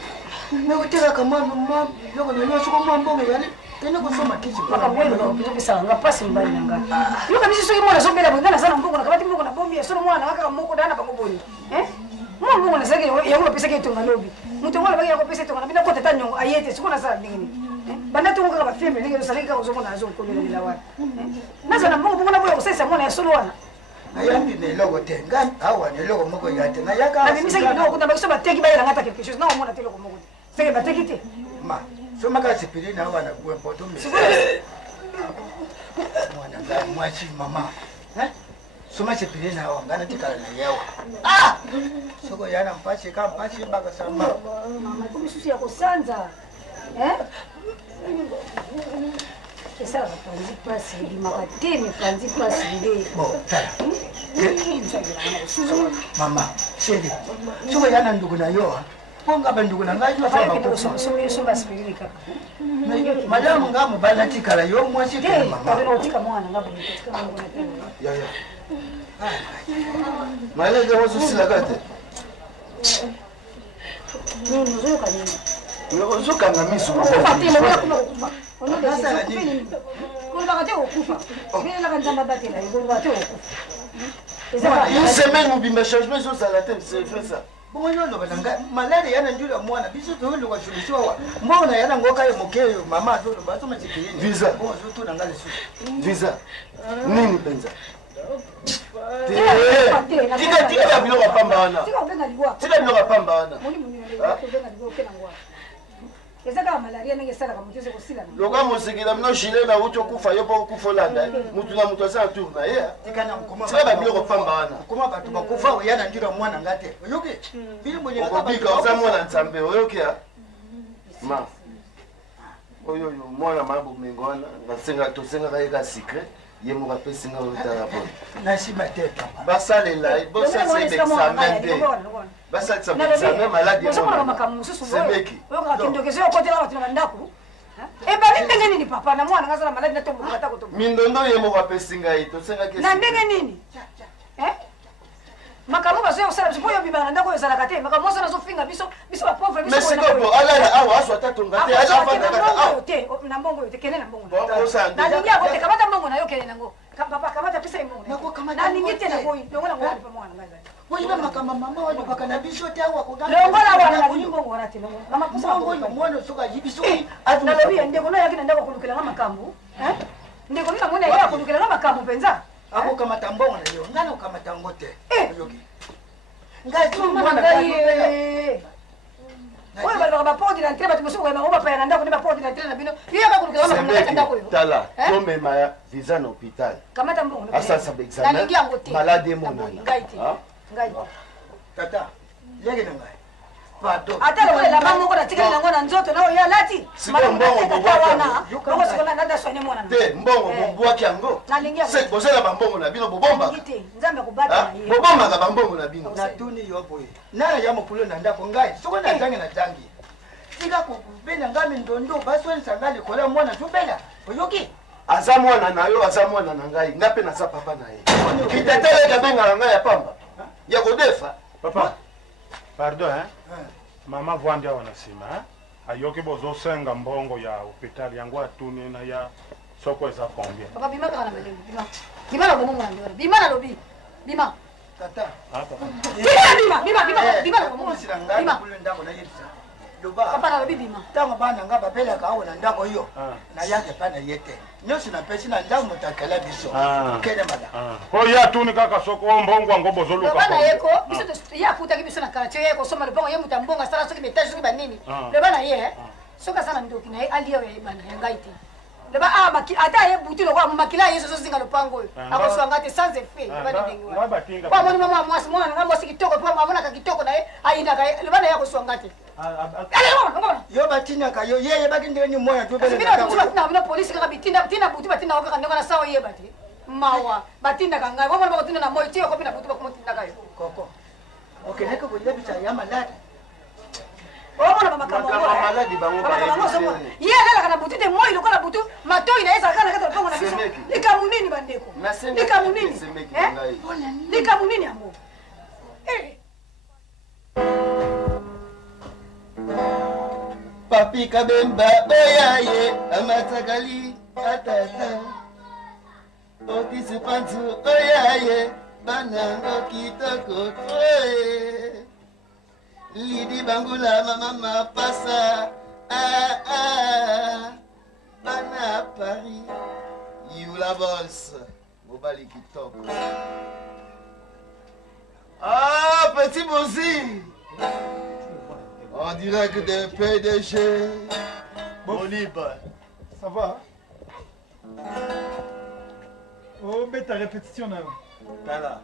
Me uteka kama mama yoko nyo soko mambo yani. Tena kusoma kichi kwa mwendo na kupisa nga pasi mbali nanga. Yo kabisa soki mwana sombela bungana sana mbongo na kabati mbongo na bombi ya solo mwana waka moko dana bangoboni. Mbongo na sake yango pesa ke tonga lobi. Mutu wala bagi yako pesa tonga na bina kota tanyo ayete sikuna sala ndingini. Banda tungo kaka bafembe ndenge salika uzomona azo kolele bila wana. Nazo na mbongo na boyo kusesa mwana ya solo wana. Ayambi ne logo tenga awa ne logo moko yate na yaka. Na mimi sake kidogo kuna bakisha bateki bayela ngata quelque chose na mwana telo ko moko. Sake bateki te. Ma so maka sipiri na wana kuwe poto mi. Mwana ga mwachi mama. Soma sipiri na wana tikala na yawa. Soko yana mpachi ka mpachi baka samba. Mama kumi susi ya kusanza. Esa la franzi pasi di makatini franzi pasi di. Bo tala. Mama, shedi. Soko yana ndugu na yoa. Ponga bandugu na ngaji wa sababu so spirili kaka. Madam ngamu bana tikala yo mwachi kwa mama. Ndio utika mwana ngabu nitika mwana na tena. Ya. Mala je wasu silagate. Ni mzuka nini? Unazuka ngamisu. Fatima wewe kuna kufa. Sasa nini? Kuna wakati ukufa. Mimi na kanza mabati na kuna wakati ukufa. Une semaine mobimba changement sur la tête, c'est fait ça. Bongo lo balanga malaria yana njula mwana biso to lo kwa shulishiwa wa mbona yana ngoka yo mokeyo mama to lo baso machikini Visa bongo to nangale su visa nini penza tika ya bilo kapamba wana tika bilo kapamba wana ezaka malaria nenge sala ka mutuse ko sila loka musikila mno shile na ucho kufa yopo kufolanda mutu na mutu asa tourna ya tikana mkoma tika bilo kapamba wana kuma batu bakufa yana njula mwana ngate oyoke bili mwenye kaka bika oza mwana nzambe oyoke ya ma oyo mwana mabu mengwana ngasenga tosenga kaika secret ye mo rapesinga otala bon na sima tete basalela bosa c'est examen de basa c'est examen maladie so kwa makamu susu semeki wewe kwa kindokezo kwa tena watu na ndaku bali ndenge nini papa na mwana ngazala maladi na tombo kata kutombo mindondo ye mo rapesinga ito senga kesi na ndenge nini makambo bazoya kosala biso po oyo bimaka na ndako oyo ezalaka te makambo nyonso nazofinga biso bapauvre mais sikoyo alala awa azwa ata tonga te na mbongo oyo te kende na mbongo nalingi yango te kamata mbongo na yo kende nango papa kamata pesa ye mbongo nalingi te nangoyi longo nango walipa mwana ngai oyeba makambo mama walobaka na biso te awa longola wana nalingi mbongo wana te longo mwana soki ayi biso nalobi ndeko no yaki na ndako kolukelanga makambo ndeko no namoni aye akolukelanga makambo mpenza akokamata mbongo na yo ngai nakokamata yango te oyoki oyo balobaka baporte d'entrée bato mosuku koyeba ngo bapaya na ndako nde baporte d'entrée na bino yo yaka kolukelanga makambo nakati ndako yo tala tomema ya visa na hôpital kamata mbongo asasa baexamen nalingi yango te malade emonana ngai te ngai tata yeke na ngai ata lokola elamba moko natikali nango na nzoto na oyo alati wana loko sikola nada soigne mwana te mbongo bobwaki yango bozala bambongo na bino bobombaka te nzambe akobata ye bobombaka bambongo na bino natuni yo boye nana ya mokolo na ndako ngai soko nazangi na tangi tika kobena ngai mindondo baswelisa ngai likolo ya mwana tobela oyoki aza mwana na yo aza mwana na ngai nga mpe naza papa na ye kiteteleka bengaka ngai ya pamba ya kodefa papa pardon mama vwandi awa na nsima ayoki bozosenga mbongo ya hôpital yango atuni na ya soko eza combien papa bima kaka na malemo bima na bomo mwana ndeko bima na lobi bima tata bima na bomo bima kule ndako na yebisa loba papa na lobi bima ntango bana nga babelaka awo na ndako yo nayake mpa na ye te nyonso napesi na ndako moto akela biso kende mala po ye atuni kaka soko mbongo yango bozoluka loba na ye ko biso ye afutaki biso na quartier ye kosomba lobongo ye moto ya mbongo asala soki betage soki banini loba na ye soki asala ndoki na ye alia oyo ayebana ya ngai te loba ata aye butu lokola makila aye so zozinga lopango oyo akoswanga te sans effet loba na ndenge wana po amoni mama mwasi mwana nga mwasi kitoko po amonaka kitoko na ye ayindaka loba na ye akoswanga te yo batinaka yo ye yebaki ndenge ni mwana tobelaatina bino polisi kaka tina butu batindaka kaka ndenge na sawa oyeba te mawa batindaka ngai bomona bakotinda na moi ti yokopi na butu bakomotindaka yo koko okendeke koyebisa ya malade omona bamakambo ye alalaka na butu te moi lokola butu matoi na ye ezalaka na kati ya lopango na biso likamu nini bandeko likamu nini likamu nini yango papi kabemba oyaye amatakali atata otisi panzu oyaye banango kitoko toe lidi bangula mama mapasa bana Paris you la boss mobali kitoko petit Bozi en direct de PDG Boliba. Ça va? Oh, mais ta répétition là. Tala.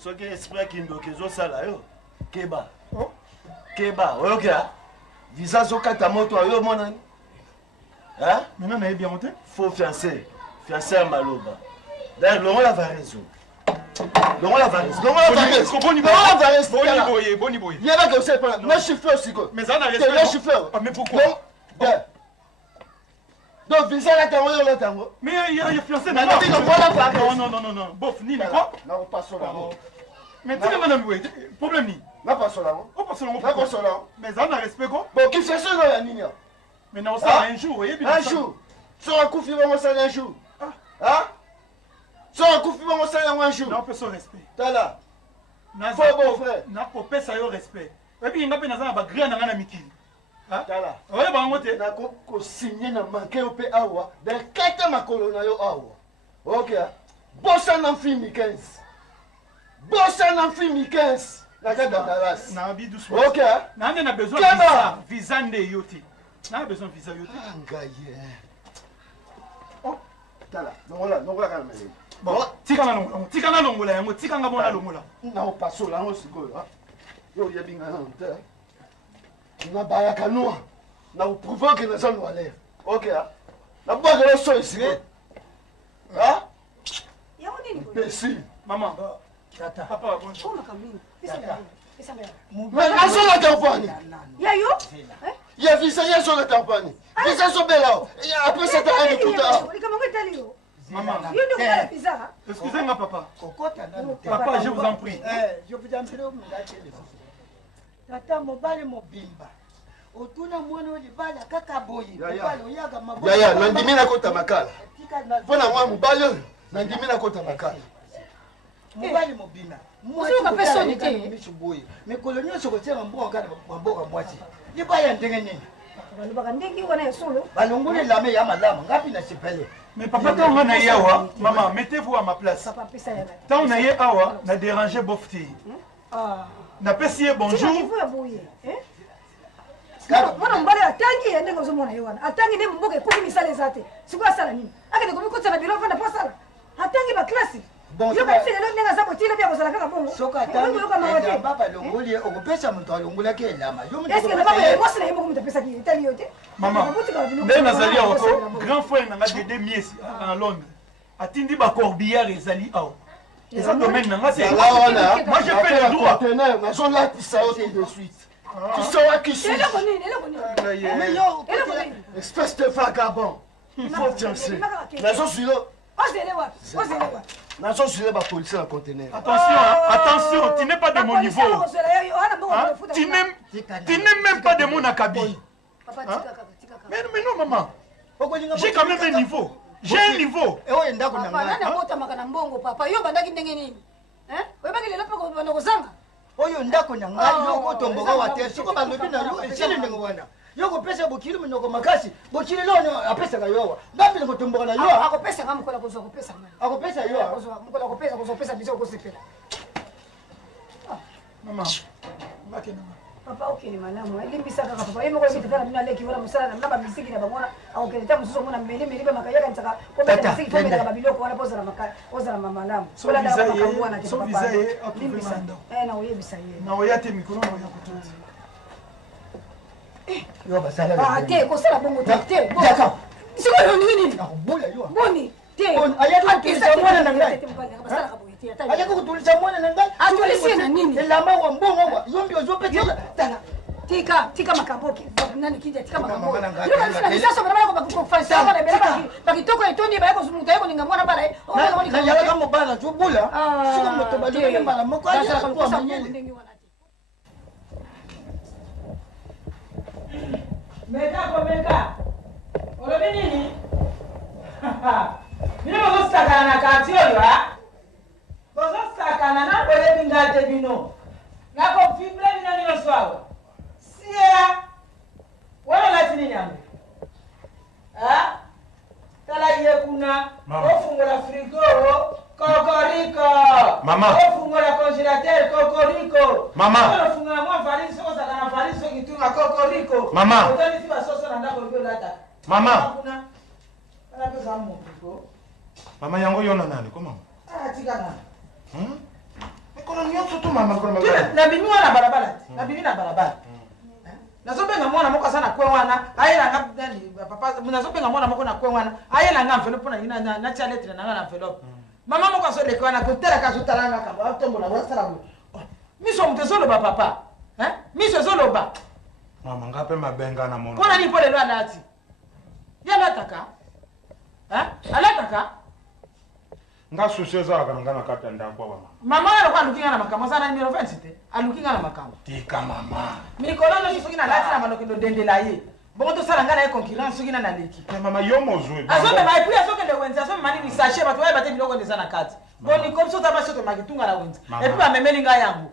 Ce qui est esprit qui nous kezo sala yo. Keba. Oh. Keba. Ok. Visa zokata moto yo monani. Hein? Maintenant on est bien monté. Faux fiancé. Fiancé à Maloba. D'ailleurs, l'on la va résoudre. Longo la varese. Longo la varese. Boni boye. Boni boye. Il y a là que c'est pas. Moi chauffeur aussi quoi. Mais ça n'a respect. Le chauffeur. Mais pourquoi? Donc visa la tango la tango. Mais il y a fiancé. Non. Bof ni quoi? Non, pas sur la route. Mais tu n'as pas problème ni. Non, pas sur la route. Oh, pas sur la route. Pas sur la route. Mais ça n'a respect quoi? Bon, qui fait ça dans la ligne? Mais non, ça un jour, voyez bien. Un jour. Sur un coup, finalement, ça un jour. Hein? Sur un coup, finalement, ça un jour. Non, on peut son respect. T'as là. Faut bon frère. N'a pas peur ça yo respect. Et puis il n'a pas na ba grand na na mikili. T'as là. Ouais ba ngote. Na ko signer na manquer au pe awa. Dans kete makolo na yo awa. OK. Bossa na film 15. Bossa na film 15. La tête dans Dallas. Na bi doucement. OK. Na na besoin de visa. Visa nde yote. Na besoin de visa yote. Ngaye. Oh. T'as là. Non là quand même. Bon, tikana longola yango tikanga bona longola. Na opaso la ngo sikoyo. Yo yebinga na nte. Na baya kanwa. Na provoque na zone wale. OK ah. Na boga lo so ici. Ah? Ya nini? Pesi. Maman. Tata. Papa bon. Koma kamini. Pesa mbele. Mais aso la tampani. Ya yo? Ya visa ya so la tampani. Visa so bela. Après ça t'a un écouteur. Likamongo itali yo. Maman. Excusez-moi, papa. Papa, je vous en prie. Je vous en prie, tata mobali mobimba. Otuna mwana wa libala kaka boyi. Mobali oyaga maboko. Yaya, nandimi na kota makala. Pona mwa mobali oyo, nandimi na kota makala. Mobali mobina. Moi je m'appelle Sonité. Mais colonio se retient en bon garde maboko moitié. Libaya ndenge nini? Balobaka ndenge wana ya solo. Balongoli lame ya malama ngapi na sipele. Mais papa, tant on a yawa, maman, mettez-vous à ma place. Tant on a yawa, na dérangé Bofti. Na pessier bonjour. Mwana mbale atangi ndenge ozomona yewana. Atangi ndenge mboka ekoki misala ezate. Siko asala nini? Akende komi kotsa na bilo fanda posala. Atangi ba classe. Yo ka file ndenge azapo tile bya kozala kaka bongo. Soka atangi. Ya baba longoli okopesa muntu alongola ke lama. Yo muntu. Est-ce que na baba yemosi na yemo mutapesa ki itali yote? Maman, nde nazali awa ko grand frère nanga Dédé Miesi en Londres. Atindi ba corbillard ezali awa. Et ça domaine nanga c'est moi je fais le droit. Nazo là qui ça de suite. Tu sauras qui suis. Mais yo, espèce de vagabond. Il faut tiencer. Nazo suis là. Nazo suis là ba policier en conteneur. Attention, attention, tu n'es pas de mon niveau. Tu n'es même pas de mon acabit. Mais non, maman. J'ai quand même un niveau. J'ai un niveau. Oyo ndako na ngai yoko tomboka wate siko balobi na yo esili ndenge wana yoko pesa bokili minoko makasi bokili lono apesa ka yo ngapi ngo tomboka na yo akopesa ngam kola kozo akopesa ngam akopesa yo mukola akopesa kozo pesa biso ko sepela maman makena papa okeni malamu elimbisa kaka papa yemo ko mitana bina leki wala musala na mnaba misiki na bangona akokeleta mususu mona mele mele makayaka ntaka ko beta misiki ko beta babiloko wana poza na makaya poza na mamalamu kola na makabwana ke papa limbisa na oyebisa ye na oyate mikolo na oyakututi yo basala te ko sala bongo te daka siko yo nini akubula yo boni te ayaka kisa mwana na ngai ayaka kutulisa mwana na ngai atulisi na nini elamba wa mbongo yombi ozopetela tala tika makamboki nani kija tika makamboki yo kana bisa so bana ko fansa bana bela bakitoko etondi ba ko zumuta yako ninga mwana bala na yala kama bala tubula siko moto bali mbala moko asa ko manyele meka olobi nini bino bozosakana na kati oyo bozosakana na bole bingate bino nakofibre bino nyonso awa siya wana lati nini yango tala ye kuna ofungola frigo kokoriko ofungola congélateur kokoriko ofungola mwa valise ozaka na valise okitunga kokoriko otonisi basoso na ndako lobi olata kuna anapesa mokiko mama yango yona nani ko mama tika nani mikolo nyonso tu mama kola nabimi wana balabala nabimi na balabala nazobenga mwana moko aza na kwe wana ayelanga nani papa nazobenga mwana moko na kwe wana ayelanga enveloppe na natia lettre nanga na enveloppe mama moko azoleka wana kotelaka azotalanga kambo atombola wasala boye miso moto ezoloba papa miso ezoloba mama ngape mabenga na mono mpona nini mpo lelo alati ye alataka alataka nga susi ezalaka na nga na kati ya ndako wa mama aloko aluki nga na makambo aza na numero 20 te aluki nga na makambo tika mama mikolo nyonso soki nalati na manokendo dendela ye bongo tosala nga na ye concurrence soki na naleki mama yo mozwi azomema epui azokende wenze azomema nini sache bato bayeba te biloko eza na kati boniko biso ta basi otomaki tunga na wenze epui bamemeli ngai yango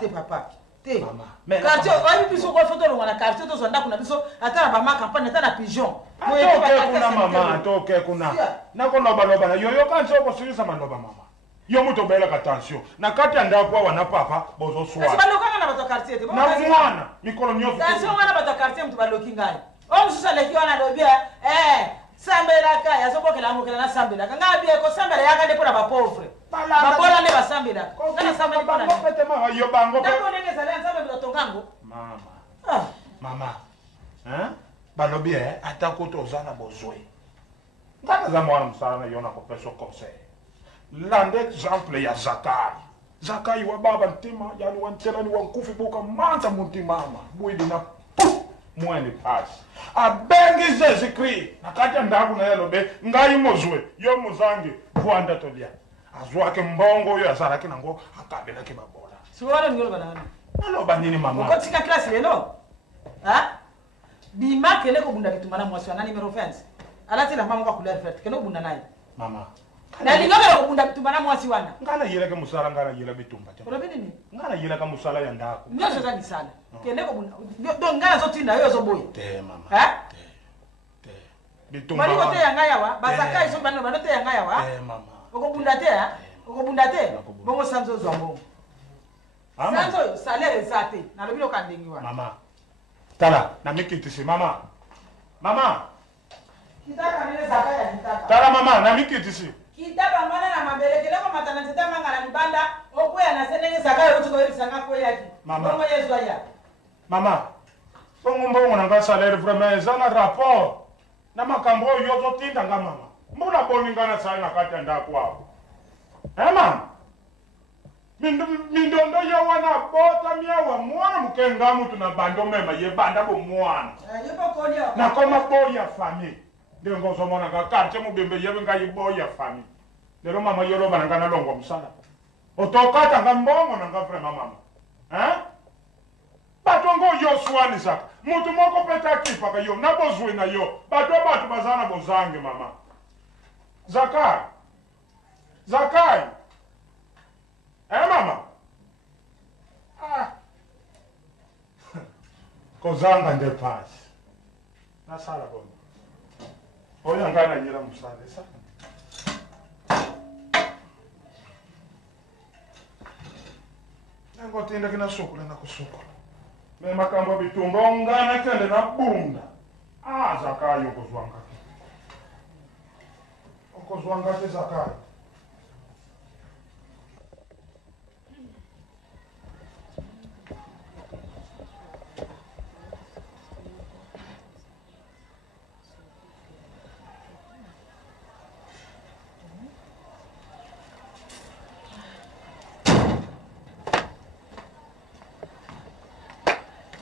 te papa te quartier oyebi biso kofoto olongwa na quartier tozwa ndako na biso ata na bamakampagne ata na pigeon kuna mama atoke kuna nakolobaloba na yoyo kansi okosilisa maloba mama yo mutu obelaka tension na kati ya ndako awa na papa bozoswana balokanga na bato quartier te na mwana mikolo nyonso tension wana bato quartier mutu baloki ngai o mosusu aleki wana alobi sambelaka yazobokela mokela na sambelaka ngai abie kosambela yaka nde mpona bapauvre babola nde basambelaka nga nasambeli mpona yo bango ntango ndenge ezali ansambela tongango mama balobi atako toza na bozwi eza mwana mosala na yo na kopesa conseil landa exemple ya zakai wa baba ntima yani wantelani wa nkufi boka manta muntima ama bwidi na mwene pasi abengi Jésus-Christ nakati ndaku na yelo be ngai mozwe yo muzangi vuanda tolia azwake mbongo yo azaraki nango akabela ke babola siwala ngolo banana aloba nini mama uko tika class lelo ha bima kele ko bunda bitumana mwasi wana numero offense alati la mama kwa couleur verte kele bunda naye mama na lingala ko bunda bitumana mwasi wana ngala yela ke musala ngala yela bitumba olo bini ngala yela ka musala ya ndako nyoso za misala kele ko bunda do ngala zo tinda yo zo boye te mama ha te bitumba mali ko te yanga yawa basaka iso bano bano te yanga yawa te mama oko bunda te ha oko bunda te bongo sanzo zo mbongo sanzo yo salaire zate na lobilo kandengiwa mama tala na mikitisi mama mama kitaka nile zakaya kitaka tala mama na mikitisi kitaba mwana na mabelekele ko matana nzeta mangala libanda okuya na senenge zakaya rutuko erisanga ko yaki bongo yezo ya mama bongo nanga salaire vraiment ezana rapport na makambo yo zo tinda nga mama mbona boningana sana kati ndako hapo mama mindondo ya wana bota miawa mwana mukenga mutu na bando mema ye banda bo mwana yepo kolia na koma boya fami ndio ngozo mwana ka karte mubembe yebe ngai boya fami lero mama yolo bananga na longo msala otokata ngambongo na ngafre mama batongo yo swani saka mutu moko peta kipa ka yo na bozwe na yo bato bazana bozange mama Zakai mama kozanga nde pasi nasala bono oyo ngana nyira musale sana nango tinda kina sukula na kusukula me makambo bitumba ngana kende na bunda Zakai okozwanga te Zakai.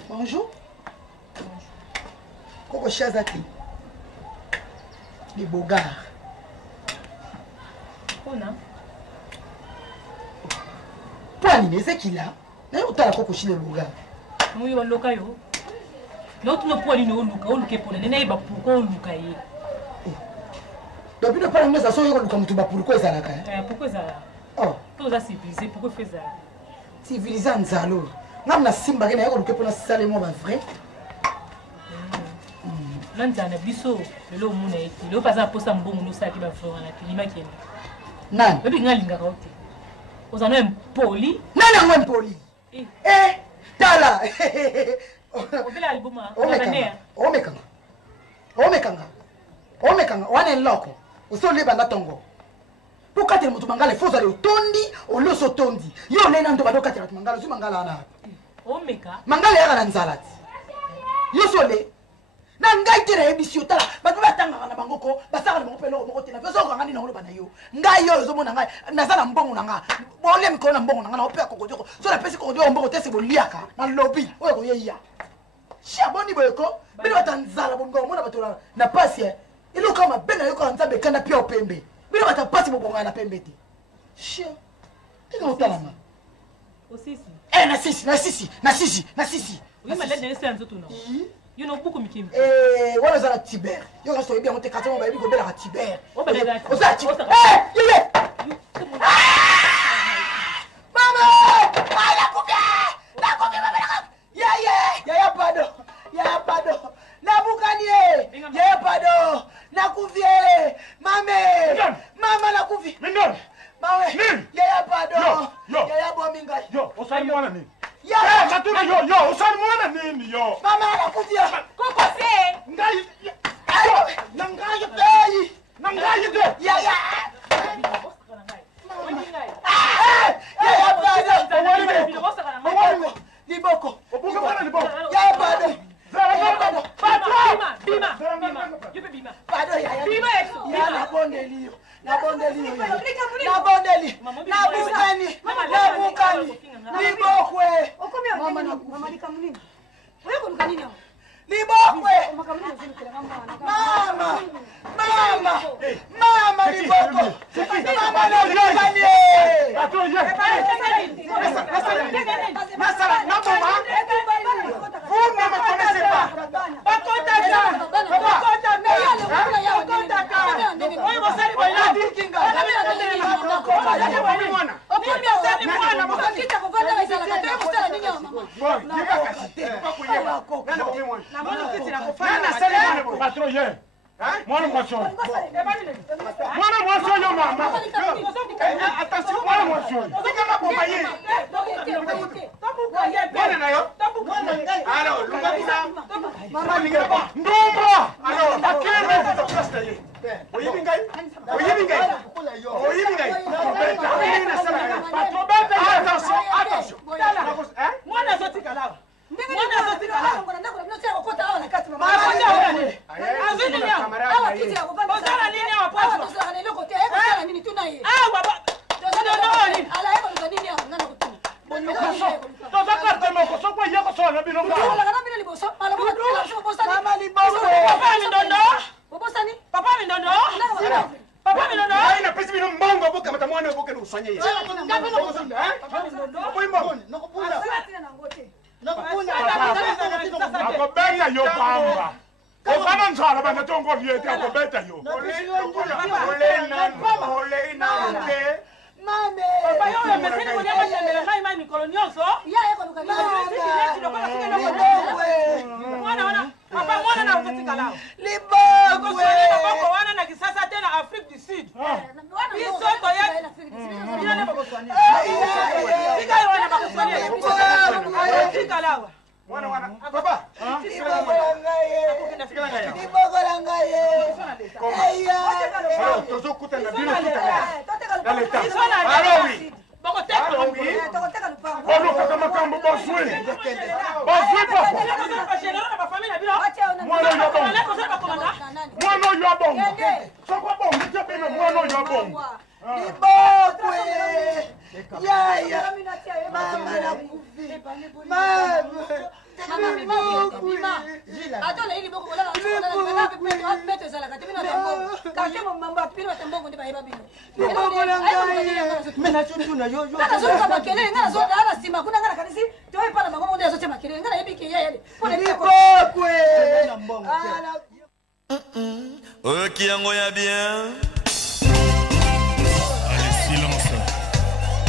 Bonjour. Koko Shazati. Les Bogards. Ona. Toi, ni c'est qui là? Na yo tala Koko Shile Bogards. Oui, on loka yo. L'autre no po ni no luka, o luke po na ba pourquoi luka ye. Donc ne pas nous ça so yo luka mutu ba pourquoi ça là ka? Pourquoi ça? Oh, tout ça civilisé, pourquoi faire ça? Civilisé nzalo. Namna simba ke na yo luka po na sale mo ba vrai. Nanzana biso lelo muna eti lelo paza posa mbongo no saki ba flora na pilima kende nan bebi ngalinga kaote ozana empoli nana ngo empoli tala obela albuma omekanga wana loko usole banga tongo pokate mutu mangala foza le tondi oloso tondi yo lena ndo badoka tira mangala zu mangala ana omeka mangala ya na nzalati yo sole na ngai tira ebisio tala bato batanga na bangoko basaka na bango pelo moko tena beso ko ngani na ngolo bana yo ngai yo zo mona ngai nazana mbongo na nga bole miko na mbongo na nga na opea kokodiko so na pesi kokodiko mbongo tese boliaka na lobby oyo ko yeya shaboni boyeko bino batanzala bongo mona bato na pasi ilo kama bena yo ko nzambe kanda pia opembe bino batapasi bobonga na pembe te shia tika utalama osisi na sisi oui malade ne sait nzoto no you know beaucoup mikimbi wala za Tiber yo ka so bien monte kato ba bi ko bela ka Tiber o bela ga o za yeye mama ala kuke mama yaya pado na bukanie yaya pado na kuvie mama na kuvi mawe yaya pado yaya bominga yo osali mwana nini ya matuna yo osali mwana nini yo mama na kuvia koko se ngai nangai te yaya liboko ya bado na bondeli libokwe libokwe mama liboko mama lolibanie vous ne me connaissez pas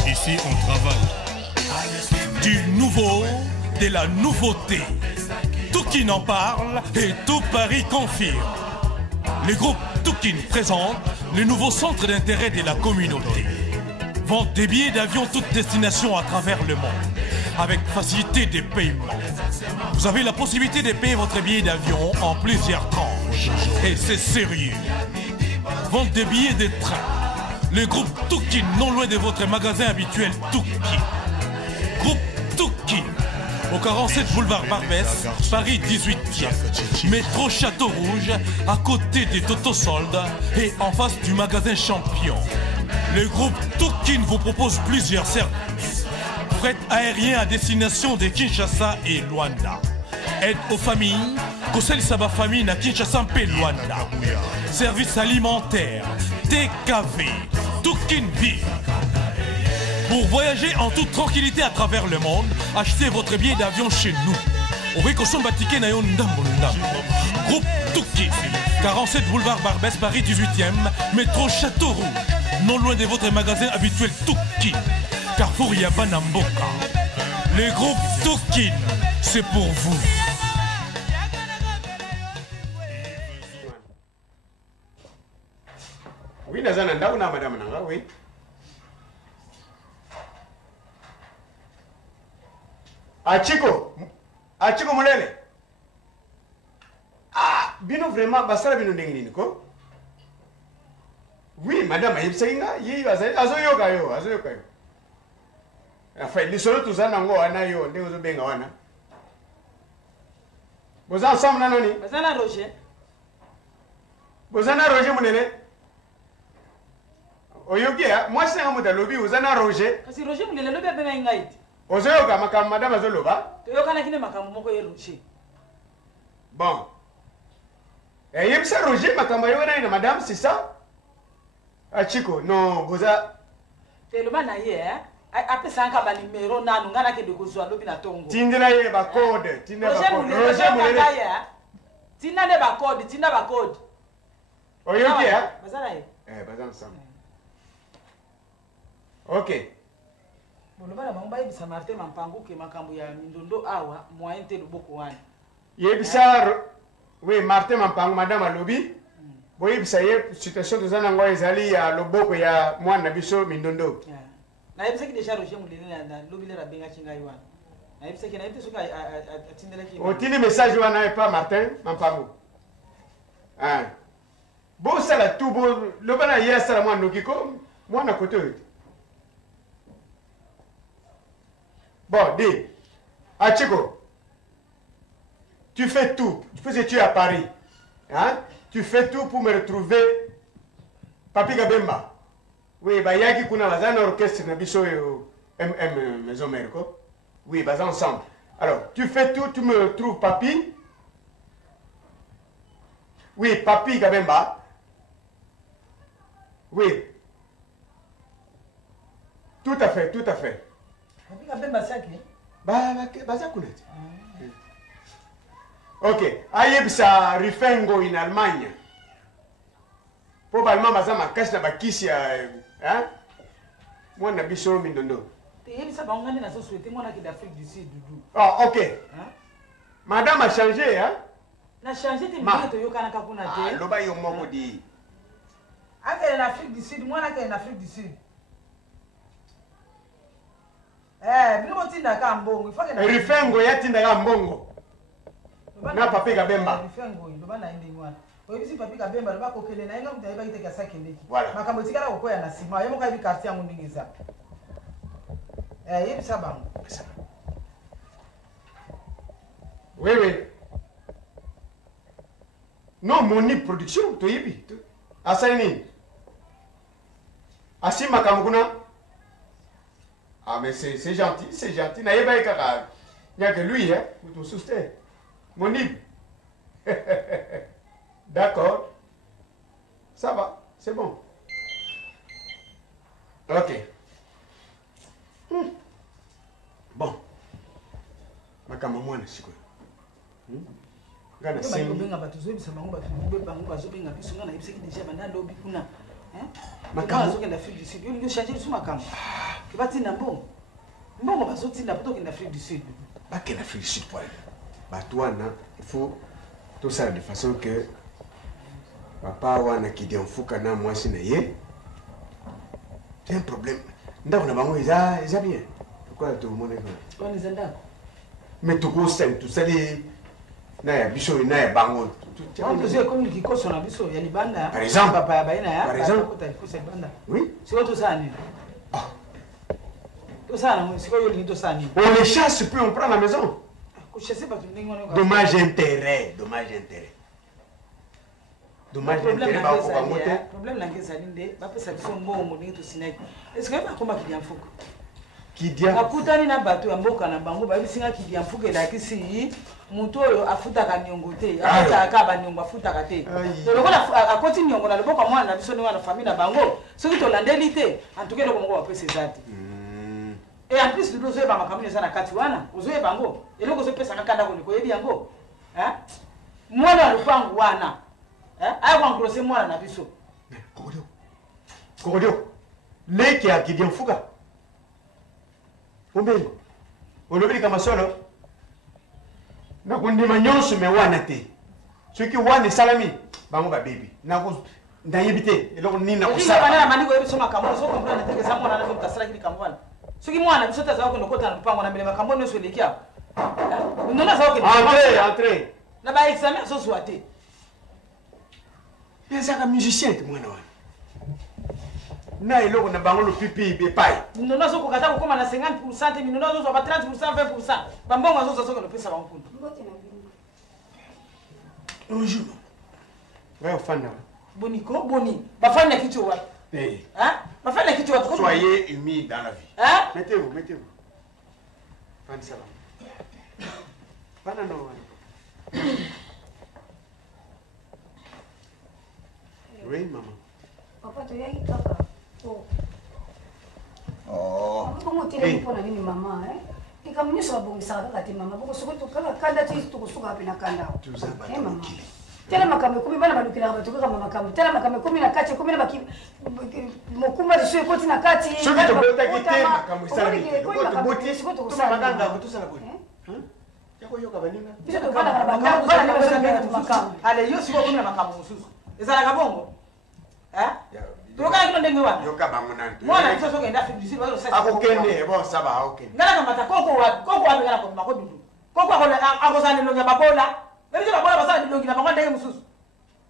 Ici, on travaille. Du nouveau, de la nouveauté. Tout qui en parle et tout Paris confirme. Le groupe Toukin présente le nouveau centre d'intérêt de la communauté. Vente des billets d'avion toutes destinations à travers le monde, avec facilité de paiement. Vous avez la possibilité de payer votre billet d'avion en plusieurs tranches. Et c'est sérieux. Vente des billets de train. Le groupe Toukin, non loin de votre magasin habituel Toukin. Groupe Toukin, au 47 boulevard Barbès, Paris 18e. Métro Château Rouge, à côté des Totosoldes et en face du magasin Champion. Le groupe Toukin vous propose plusieurs services. Fret aérien à destination de Kinshasa et Luanda. Aide aux familles, Kosel Saba famille na Kinshasa et Luanda. Service alimentaire, TKV, Toukin Ville. Pour voyager en toute tranquillité à travers le monde, achetez votre billet d'avion chez nous. Groupe Toukin, 47 boulevard Barbès, Paris 18e, métro Château Rouge, non loin de votre magasin habituel Toukin, Carrefour Yabana Mboka. Le groupe Toukin, c'est pour vous. Oui, Nazananda, madame Nanga, oui. Achiko Molele. Ah, bino vraiment, basala bino ndengini ko. Oui, madame, yipsenga, yi azoyoka yo. Enfin, lisolo tuzana ngo wana yo, ndenge zo benga wana. Boza ensemble na nani? Bazana Roger. Bozana Roger Monele. Oyokia, moi c'est un modèle lobby, Bozana Roger. Kasi Roger Monele lobby abenga ingaiti. Ozoyoka makam madame azoloba. Toyoka na kine makamu moko ye Roger. Bon. Et il y a Roger, ma camarade, madame, c'est ça? Ah, Chico, non, vous avez. C'est le manaïe, hein? Après ça, on a un numéro, on a un qui de Gozoa, l'obina tongo. Tindra y a code. Tindra Roger, Tindra ba code, Tindra ba code. Oh, you okay, hein? Bazalaye. Bazan ensemble. Ok. Bon, le bana mamba yebisa Martin Mampango ke makambo ya mindondo awa moyen te loboko wana. Yebisa oui Martin Mampango madame alobi. Bo yebisa ye situation de zana ngo ezali ya loboko ya mwana biso mindondo. Na yebisa ki déjà Roger mulele na lobi le rabenga kinga yiwana. Na yebisa ki na yebisa soka atindela ki. O tini message wana pas Martin Mampango. Ah. Bo sala tout bo le bana ye sala mwana nokiko mwana côté. Bon, dis, Achiko, tu fais tout, puisque tu es à Paris, hein? Tu fais tout pour me retrouver Papi Gabemba. Oui, bah yaki kuna bazana orchestre na biso Maison Merco. Oui, bah ensemble. Alors, tu fais tout, tu me retrouves Papi. Oui, Papi Gabemba. Oui. Tout à fait, tout à fait. Ok, ayebisa Rifengo in Allemagne. Probablement baza makasi na bakisi ya hein? Mwana biso mindondo. Yebisa bangane na so souhaiter mwana ki d'Afrique du Sud dudu. Ah, ok. Hein? Madame a changé, hein? Na changé te mbele to yokana kakuna te. Ah, loba yo moko di. Ake na Afrique du Sud, mwana ke na Afrique du Sud. Bino tinda ka mbongo, ifake na Rifengo ya tinda ka mbongo. Na Papi Gabemba. Rifengo ndo bana inde mwana. Oyebisi Papi Gabemba ba kokele na inga mutaiba kiteka sakendeki. Voilà. Makambo tikala kokoya na sima, yemo ka bi quartier yango ndingeza. Yebisa bango. Oui, oui. Non, Moni production, to yebi. Asaini. Asi makamukuna. Ah, mais c'est gentil, c'est gentil. Il n'y a que lui, hein, pour tout soutenir. Moni. D'accord. Ça va, c'est bon. Ok. Bon. Makamamou, on est Gana sing. Benga batuzo bisa bango batuzo bango bazobenga biso ngana yebiseki déjà banda lobi kuna. Makambo zokenda Afrique du Sud. Yo ndio changer suma makambo. Kibatinda mbongo. Mbongo bazotinda poto kenda Afrique du Sud. Bakenda Afrique du Sud pour Batouana, il faut tout ça de façon que papa wana kidiamfuka na mwasi na ye. C'est un problème. Ndako na bango eza bien. Pourquoi tout le monde est comme? On est ndako. Mais tout gros c'est tout ça les na ya biso na ya bango. On peut comme qui koso na biso ya libanda. Par exemple, papa ya baina ya. Par exemple, kosa libanda. Oui. C'est autre ça ni. Ah. Tout ça na c'est quoi yo lingi to ça ni. On les chasse puis on prend la maison. Chasser pas tout ndingi ngone. Dommage intérêt. Intérêt ba ko bangote. Problème la ngeza linde ba pesa biso mbongo ndingi to sinaki. Est-ce que ba komba kidiamfuka? Akutani na bato ya mboka na bango ba bisinga kidiamfuka elakisi mutu oyo afutaka niongo te afutaka baniongo afutaka te to lokola akoti niongo na loboko mwana na biso ni wana famille na bango soki tolandeli te antuke loko moko bapesa ezati et en plus nous ozoyeba makambo eza na kati wana ozoyeba bango eloko ozopesa kanda ko koyebi yango mwana wa lupango wana aya kuankrose mwana na biso kokodio leki ya kidiamfuka Ombengo. Olobeli kama solo. Na kundima nyonso me wana te. Soki wana salami bango ba baby. Na ko ndayebite eloko nini na kusala. Ndi bana mandiko yebiso makambo so comprendre na teke sa mwana na mtasala kili kamwana. Soki mwana biso taza ko ndokota na lupango na mbele makambo nyonso elekia. Ndona za ko Entrez. Na ba examen so swate. Yesa ka musicien te mwana wana. Na eloko na bango lo pipi be pai. Ndona zo kokata ko koma na 50%, ndona zo ba 30%, 20%. Bambongo zo zo ko pesa bango kundu. Bonjour. Ouais, fana. Boniko, boni. Ba fana kitu wa. Hein? Ba fana kitu wa. Soyez humide dans la vie. Hein? Mettez-vous. Fana ça va. Fana no. toyaki kaka bongo telemi mpona nini mama likambo nyonso babongisaka kaka te mama bongo soki tokala kanda ti tokosuka mpe na kanda mama tala makambo ekomi bana balukelaka bato kaka makambo tala makambo ekomi na kati ekomi na mokumba liso ekoti na kati soki tobotaki te makambo esalamisikoki tokosalamakangambo tosala boni yakoyoka baninga biso tovandaka na makambo bana nde basalaka makambo ale yo sikoyo okomi na makambo mosusu ezalaka bongo tokala kino ndenge wana yoka bango nante mwana biso soki enda afrique du sud akokende bon ça va akokende ngana kamata koko wapi ngana koma kodudu koko akozala lelongi ya babola ebiso babola basala bilongi na bango ndenge mosusu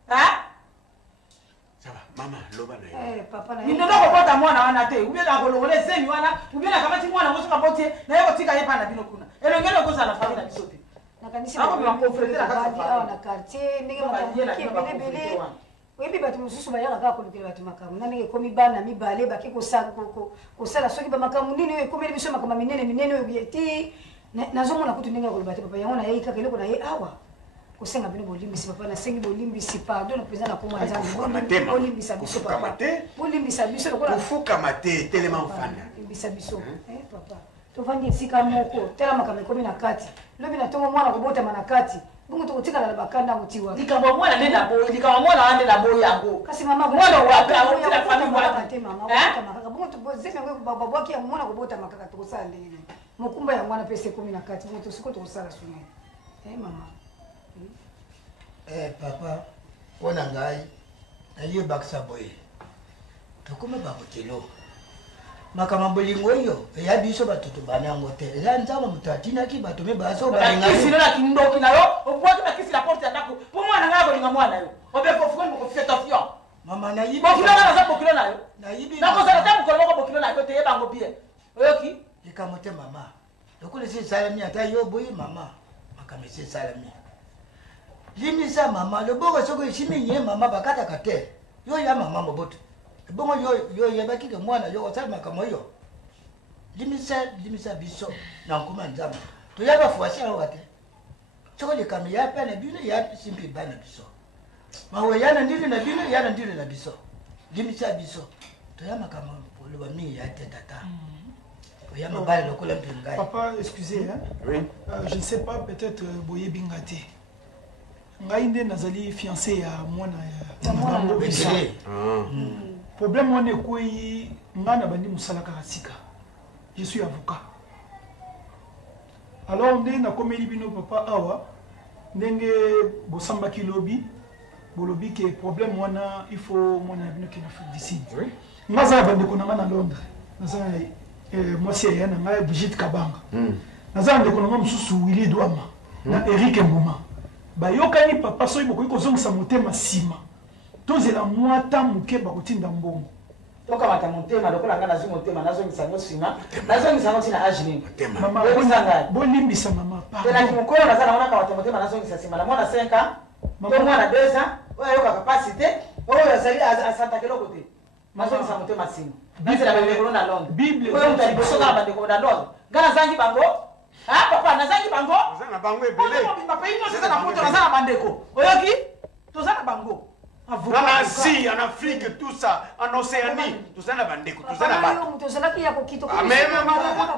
ça va mama loba na yo mindondo kokota mwana wana te ubiena kolongola ezemi wana ubiena kamati mwana ngo soka botie na ye kotika ye pana bino kuna elongeli okozala fami na biso te nakanisa na quartier ndenge makambo ebelebele oyebi bato mosusu bayaka kaka kolukela bato makambo na ndenge ekomi bana mibale bake kosala soki bamakambo nini oyo ekomeli biso makambo minene oyo ti nazomona kutu ndenge ya koloba te papa yango nayei kaka eloko na ye awa kosenga bino bolimbisi papa nasengi bolimbisi pardon na mpenza na koma nzambe bolimbisa biso papa bolimbisa biso kofukama te telema mfanda limbisa biso papa tovandi esika moko tala makambo ekomi na kati lobi na ntongo mwana kobotama na kati bongo tokotikala na bakanda motiwa likambo mwana nde na boyi likambo mwana wana nde na boyi yango kasi mama mwana wapi aotina fami wapi te mama obotama kaka bongo tozemi yango babwaki yango mwana kobotama kaka tokosala ndenge nini mokumba yango wana pesa ekomi na kati bongo tosiko tokosala suni mama papa mpona ngai nayebakisa boye tokome bakotelo makambo bolingo oyo eya biso bato tobana yango te eza nzambe moto atinaki bato mibala so bakisino na kindoki na yo obwaki bakisi la porte ya ndako mpo mwana ngai akolinga mwana yo obefofuka mokofiotofion mama nayibi bokilo nga naza bokilo na yo nakozala te mokolo moko bokilo na yo te yebango bien oyoki likambo te mama lokola esi esalami ata yo boyi mama makambo esi esalami limisa mama loboko soko esimi ye mama bakataka te yo ya mama moboto bongo yo yebaki ke mwana yo osala makambo oyo limisa biso na nkuma nzambe toyaba fuasi awa te soko likambo ya pe na bino ya simpi bana biso mawe yana ndili na bino yana ndili na biso limisa biso toya makambo loba mingi ya te tata oya mabale lokola mpingai papa excusez oui je ne sais pas peut-être boye bingate ngai nde nazali fiancé ya mwana ya bango bisa problème wana ekwei ngai na bandi mosala kaka sika je suis avocat alors nde nakomeli bino papa awa ndenge bosambaki lobi bolobi ke problème wana il faut mwana ya bino ke na afrique du sud nga aza na bandeko na ngai na londres naza mwasi eya na ngai Brigitte Kabanga naza na ndeko na ngai mosusu Willy Douama na Eric Mbuma bayokani papa soki bokoki kozongisa motema nsima tozela mwa ta moke bakotinda mbongo tokamata motema lokola nga nazwi motema nazongisa ngo nsima nazongisa ngo ntina age nini bolimbisa mama elaki mokolo naza na wana kamata motema nazongisa nsima na mwana 5 ans to mwana 2 ans oyo ayoka kapasité oyo azali asantaka eloko te nazongisa motema nsima nazela bandeko na londres oyo moto aliboso kaka bandeko na londres nga nazangi bango papa nazangi bango oza na bango ebele mobimba pe nyonso eza na poto naza na bandeko oyoki toza na bango en Asie, en Afrique, tout ça, en Océanie, tout ça na bandeko, tout ça na bato. Tout ça là qui a kokito. Mais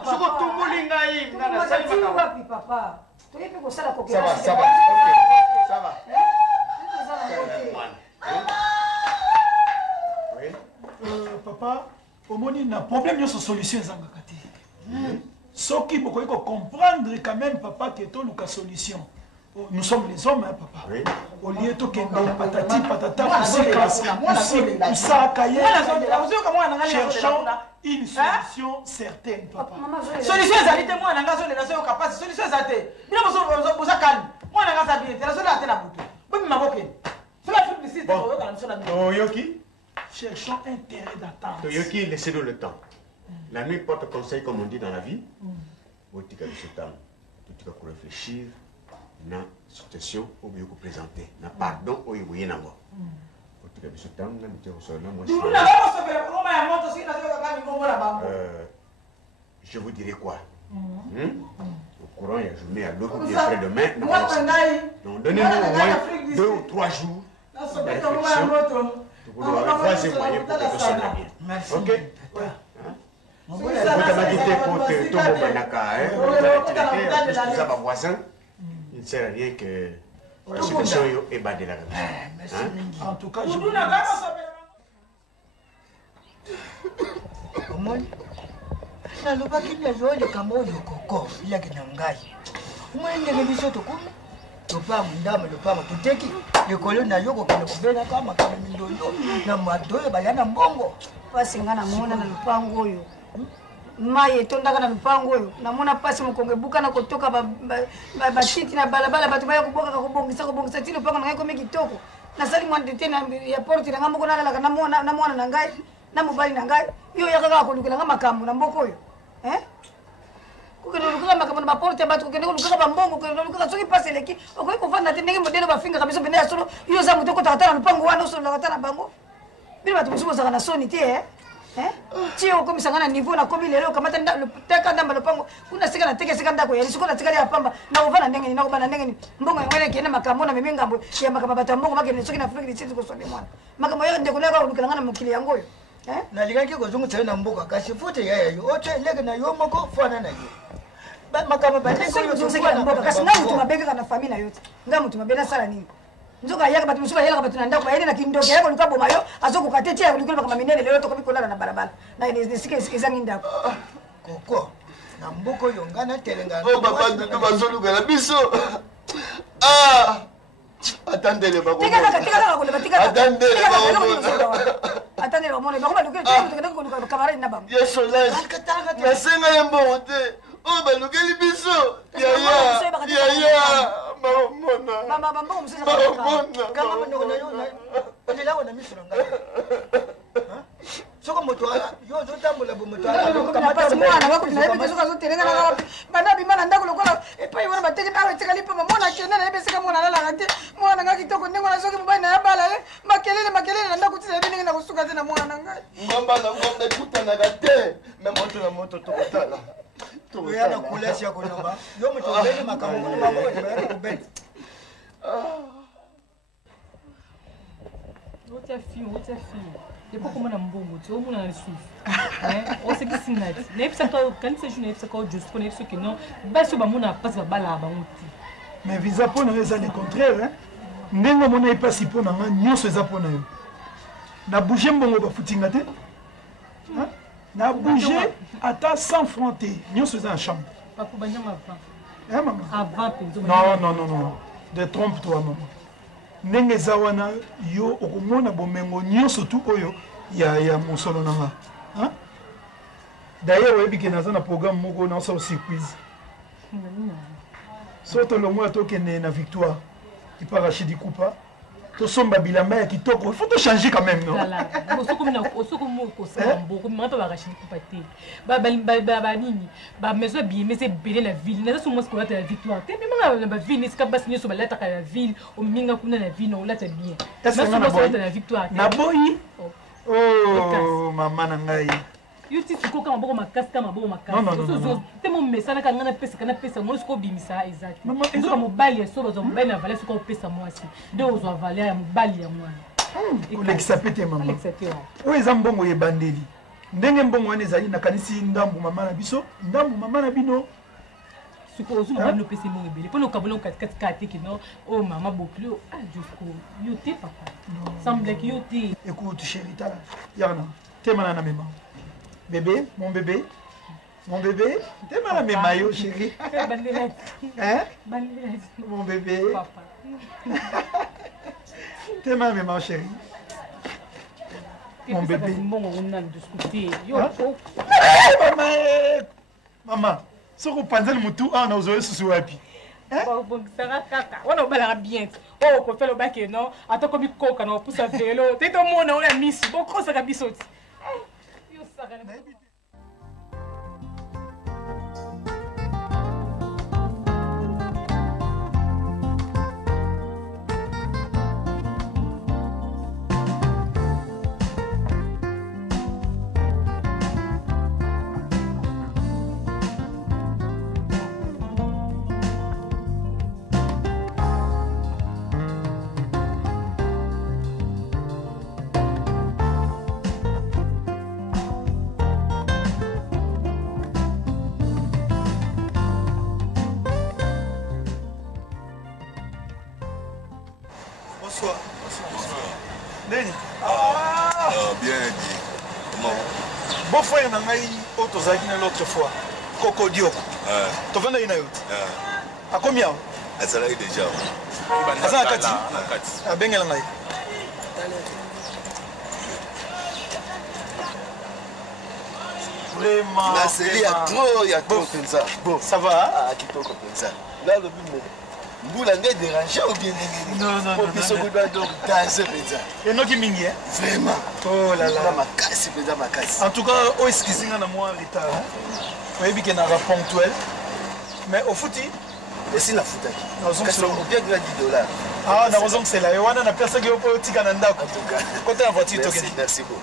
soko tumbuli ngai, ngana sali makamo. Wapi papa? Tu es pour ça la kokito. Ça va, OK. Ça va. Oui. Papa, omoni na problème yo solution ezangaka te. Soki bokoki ko comprendre quand même papa que to luka solution. Nous sommes les hommes, hein, papa. Oui. Au lieu de patati, patata, cherchons une solution certaine, papa. Solution est moi, la solution capacité. Solution est bien, vous avez calme. Moi, la solution est la bouton. Vous m'avez Toyoki, cherchons intérêt d'attendre. Toyoki, laissez-nous le temps. La nuit porte conseil, comme on dit dans la vie. Vous avez ce temps. Tout pour réfléchir. Na situation au mieux que présenter na pardon au yé na moi au tout cas ce temps na mité au sol moi je vous dirai quoi au courant il y a journée à l'autre puis après demain donc donnez-nous au moins 2 ou 3 jours de réflexion Merci. Ok. Il ne sert à rien que la situation est badée là. En tout cas, je nalobaki nazooleka moyo koko yake na ngai umwe ndenge biso tokumi lopango ndama lopango toteki likolo na yo kokende kobelaka makambo mindondo na mato oyo baya na mbongo pasi nga namona na lupango oyo mai etondaka na lupango oyo namona pasi mokongo ebuka na kotoka batiti na balabala bato baya kobokaka kobongisa ti lupango na ngai komi kitoko nasali mwa ndete ya porte na ngai moko nalalaka na mwana na ngai na mobali na ngai yo yakaka kolukela nga makambo na mboka oyo kokende olukaka makambo na baporte ya bato kokende kolukaka bambongo kokende olukaka soki pasi eleki okoki kofanda te ndenge modele bafingaka biso pende ya solo yo oza moto okotaka ta na lupango wana osololaka ta na bango bino bato mosuku ozaka na soni te ti okomisanga na niveau nakomi lelo okamata teka ndamba lopango kuna sika natekesika ndako yali sikoyo natikali ya pamba nakofanda ndenge nini nakobana ndenge nini mbongo yango ene ekende makambo na memi ngambo ya makambo bato ya mbongo makende soki na afrika lisiti kosombe mwana makambo ya ndeko nayaka kolukela nga na mokili yango oyo nalingaki kozongisa na mboka kasi futi yaya yo oteleke na yo moko fana na yo makambo batekoyosokiamboka kasi nga mutu mabengaka na famille na yo te nga mutu mabe nasala nini nzoka ayaka bato mosuku ayelaka bato na ndako bayende na kindoki ayaka luka boma yo azokoka te ti alikoli makambo minene lelo tokomi kolala na balabala na esika ezangi ndako koko na mboka oyo nga natelenga babanduku bazolukela biso atandele atandele bamona bango balukeli camarade na bango ye Solange nasenga ye mbongo te oyo balukeli biso yaya olelako na miso na ngai soko moto yo ozotambola mwana bakuti nayebi te soki azotelenga nanga bana bima na ndako lokola epai wana bateki awa etikali pamba mwana akende nayebi esika mwana alalaka te mwana nanga kitoko ndenge wana soki mobali na ya bala ye makelele na ndako ti nayebi ndenge nakosuka te na mwana na ngai ngomba na ngomba ekutanaka te me moto na moto tokotala oya na kulasi ya koloba yo moto obeli makambo kuna bango bayaki kobeli otia fille depo komona mbongo ti omona na lisusu osekisina ti nayebisaka kanisa ju nayebisaka ojusi mpo nayebi soki non basi oyo bamona mpasi babalaka bango ti mais visa mpo na yo eza le contraire ndenge omona epasi mpo na nga nyonso eza mpo na yo na bouge mbongo bafutinga te na bouge ata 100 francs te nyonso eza na chambre bapo banyama mama avant mpenza non de trompe toi mama ndenge eza wana yo okomona bomengo nyonso tu oyo ya mosolo na nga d'ailleurs oyebi ke naza na programme moko naosala surprise so tolongola tokende na victoire epa Rachidi Kupa tosomba bilamba ya kitoko il faut to changer quand même non banini bameso abiyemesi ebele na ville naza so mosi kolata ya victoire te memanga na baville esika basi nyonso balataka na ville ominga kuna na ville na olata bien nasolata na victoire naboyi oh mama na ngai yo ti sikoka maboko makasi ka maboko makasi te momesanaka nga napesaka napesa moi soki obimisa ezaki ozoka mobali ya so bazwa mobali na valeur soki opesa mwasi nde ozwa valeur ya mobali ya mwana kolekisa pe te mama oyo eza mbongo ebandeli ndenge mbongo wana ezali nakanisi ndambu mama na biso ndambu mama na bino siko ozuma mobali opesa mbongo ebele mpona okabola katikati ka te kino o mama bokli jusko yo te papa sembleki yo te écoute chéri tala yana temana na mema bébé, mon bébé, t'es mal à mes maillots, chérie. Hein? Mon bébé. T'es mal à mes maillots, chérie. Mon bébé. Maman, ce que vous pensez le moutou, on a osé se souhaiter. wana obalaka bien oyo okofela obake no ata komi koka na opusa velo te tomona oyo ya misi bokosaka biso ti Maybe Bonsoir. Neni? Bien dit. Comment? Bon frère nangai otozaki na l'autre fois. Coco Dioko. Tu vends une autre. À combien? À ça là déjà. À ça kati. À bengel ngai. Vraiment. La série il y a trop comme ça. Bon, ça va? Ah, qui comme ça. Là le but vous l'avez dérangé ou bien non. Pour doit donc danser ça. Et non qui mingi hein? Vraiment. Oh là là. Ma casse, ma casse. En tout cas, au excusez na moi en retard. Oui, bien qu'il n'a pas ponctuel. Mais au footy, et si la foot aquí. Parce qu'on bien $10. Ah, na raison que c'est là. Et on a personne qui peut tika nanda. En tout cas. Côté la voiture Merci beaucoup.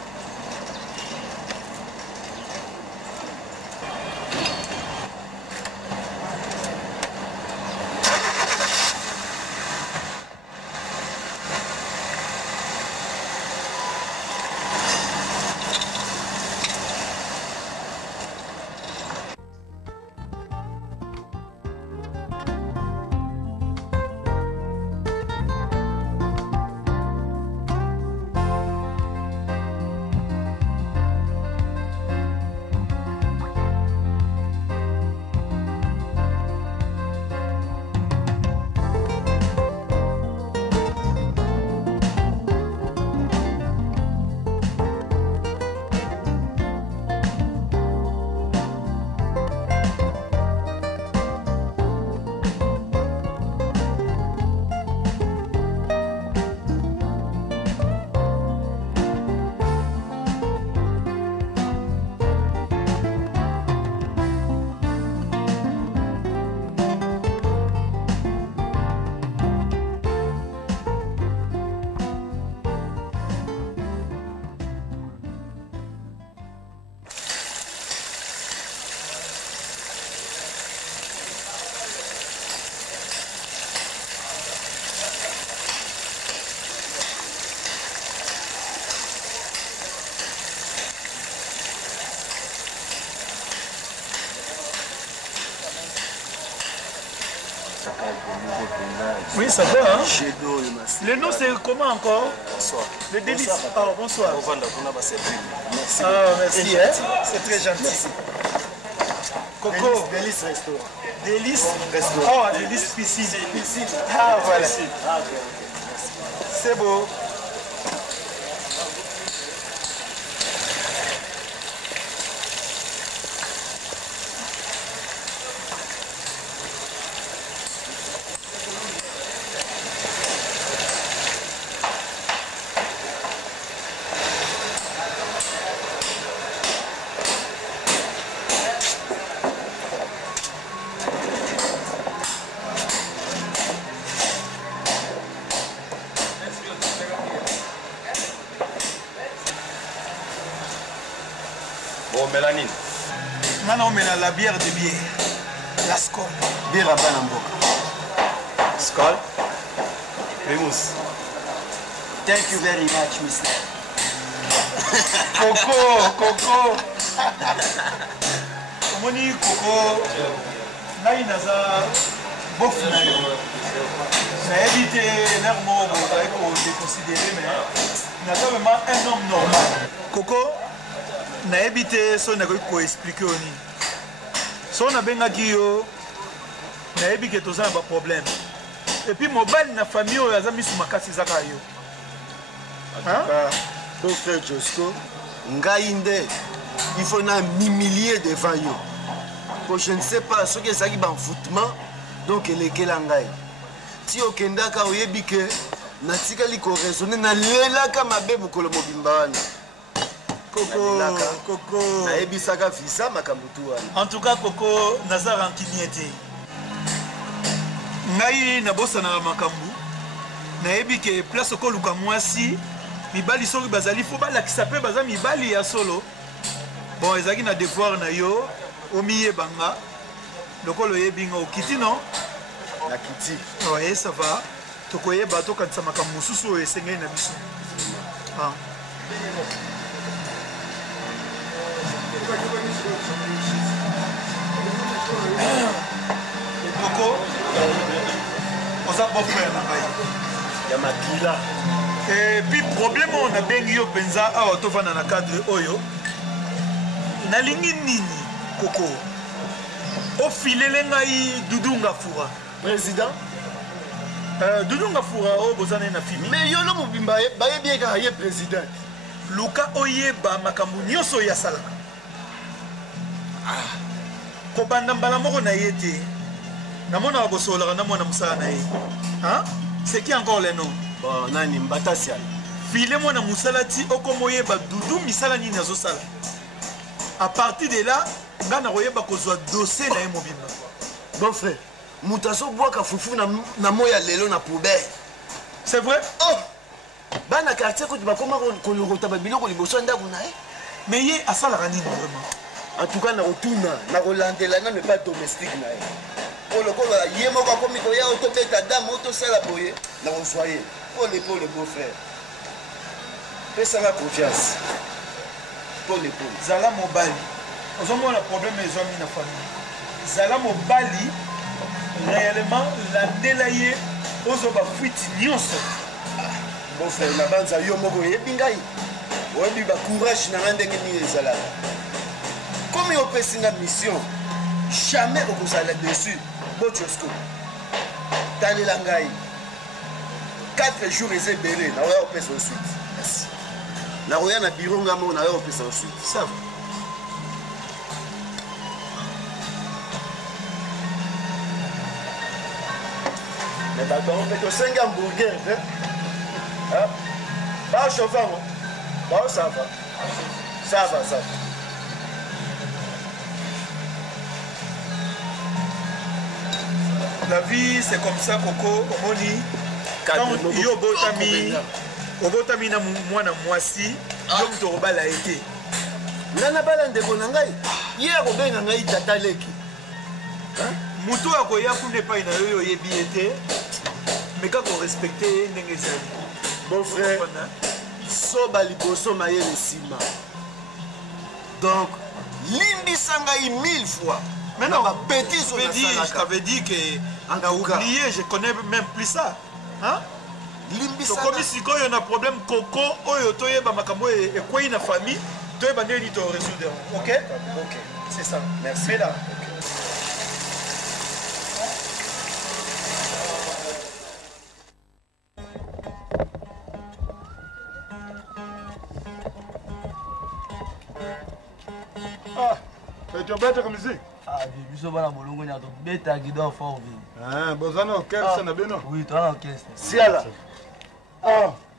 Oui, ça va. Hein? Le nom, c'est comment encore? Bonsoir. Le délice. Ah, bonsoir. Merci. Ah, merci. Hein? C'est très gentil. Merci. Coco. Délice restaurant. Délice restaurant. Oh, délice piscine. Ah, voilà. C'est beau. Mélanine. Non, mais la bière de bière. La Skol. Bière à Banamboka. Skol. Primus. Thank you very much, Mr. Coco. Omoni Coco. Ngai naza bof na yo. Na évité nermo pour déconsidérer mais naza vraiment un homme normal. Coco. Na évité so na ko expliquer oni. So na bengaki yo na évité to ça ba problème. Et puis mobile na famille oyo azami su makasi zaka yo. Hein? Donc frère Josco, ngainde, il faut na m'humilier devant yo. Parce que je ne sais pas ce que ça qui ban foutement donc elle est quel angai. Si okenda ka oyebi ke na tika liko raisonner na lela ka mabe bukolo mobimba wana. Coco. En tout cas, Coco, Nazar en Kiniete. Ngai na bossa na makambu. Na ebi ke place ko luka mwasi. Mibali soki bazali fo bala ki sape baza mibali ya solo. Bon, ezaki na devoir na yo. Omiye banga. Lokolo yebi nga okiti non? La kiti. Ouais, ça va. Tokoye bato kanisa makambu mususu esengeli na biso. Ah. Coco, on a beau frère là-bas. ya makila. Et puis problème on a bengi yo penza awa tovanda na cadre oyo nalingi nini koko ofilele ngai Doudou Ngafura président Doudou Ngafura o bozana na fimi mais yo lo mobimba bayebi eka ye président luka oyeba makambo nyonso ya sala kobanda mbala moko na ye te namona bosolaka na mwana mosala na ye c'est qui encore le nom bon nani Mbatasial file mwana mosala ti okomoyeba Doudou misala nini azosala à partir de là nga na koyeba kozwa dossier na ye mobimba bon frère moto azobwaka fufu na moya lelo na poubelle c'est vrai oh bana quartier kuti bakoma kolokota babiloko liboso ya ndako na ye mais ye asalaka nini vraiment en tout cas na kotuna na kolandela nano pas domestique na ye po lokola ye moko akomi koya otobeta dame otosala boye na kozwa ye pole beau frère pesanga confiance pole zala mobali ozomona problème ezwami na famille zala mobali réellement landela ye ozoba fuite nyonso bon frère na banza yo moko oyebi ngai oyebi bacourage na nga ndenge nini ezalaka komi opesi nga mission jamais okozala dessus botiosko talela ngai 4 jours eza ebele nakoya kopesa osuite nakoya na biro nga moko nakoya kopesa osuite ça va mais bato yango mpe tosengi hamburger te baochauffe yango baosava sava la vie c'est comme ça koko omoni yo obotami na mwana mwasi yo moto okobala ye te nga nabala ndeko na ngai ye akobenga ngai tata leki moto akoya kuna epai na yo oyebi ye te mais kaka orespecte ye ndenge ezali bon frère soba liboso mayele nsima donc limbisa ngai 1000 fois maintenant je t'avais dit que on a oublié je connais même plus ça hein tokomi sikoyo na problème koko oyo toyeba makambo ekwei na famille toyeba ndenge nini to résoudre ok c'est ça merci là tu bête comme musique biso bana molongo nya to beta gido fort vi bozana orchestre na beno oui to na orchestre siala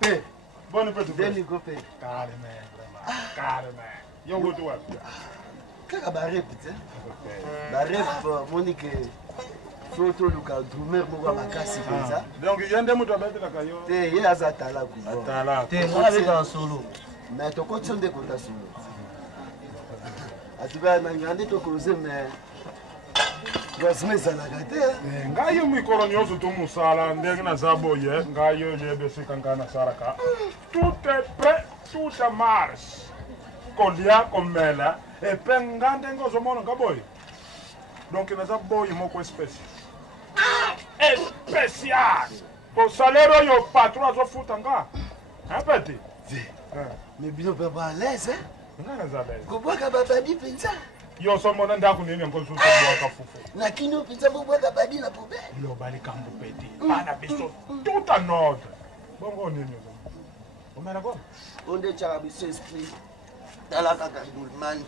pe bonne petite Deni go pe carrément yo go to wapi kaka ba répéter ba rép Monique photo luka drummer moko makasi penza donc yende muto bête la kayo te ye azatala ku atala te ngala beta solo mais to ko tsonde ko ta solo atuba na ngandi to koze mais gwazimezalaka te ngai yo mikolo nyonso tomusala ndenge naza boye ngai yo yebe esika ngai nasalaka tout est prêt tout marche kolia komela epe nga ndenge ozomona nga boye donc naza boye moko spécial kosalero oyo patron azofuta nga pete mais bino mpe ba alaise nga naza lese kobwaka babadi mpenza yo somona ndako nini yango susu bwaka fufu na kino mpenza bobwaka badi na poubelle loba likambo pete bana biso tout en ordre bongo nini omela kona onde tyaka biso esprit tala kaka ndulman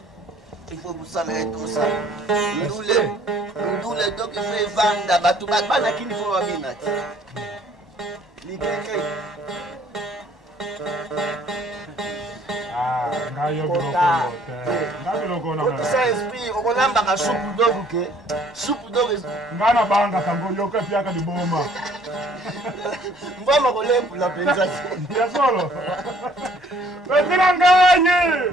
il faut busala etosa ndule donc il faut evanda bato bana kini fo babina te likeke otisa esprit okolambaka supu dogu ke supu dogu nga na banga kango yoka piaka liboma mbwama kolempula mpenza ya solo peti na nganye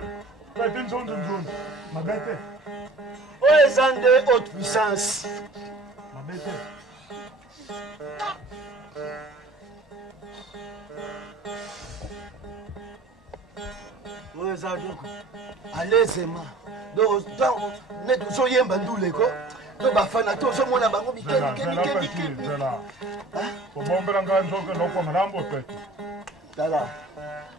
peti nzunzunzunzu mabete oyo eza nde haute puissance mabete oyo eza doko alezema donc neti ozoyemba nduleko to bafana to ozomona bango bikebikebikebike Omombela nganzoke nokwa malambo pete. Tala.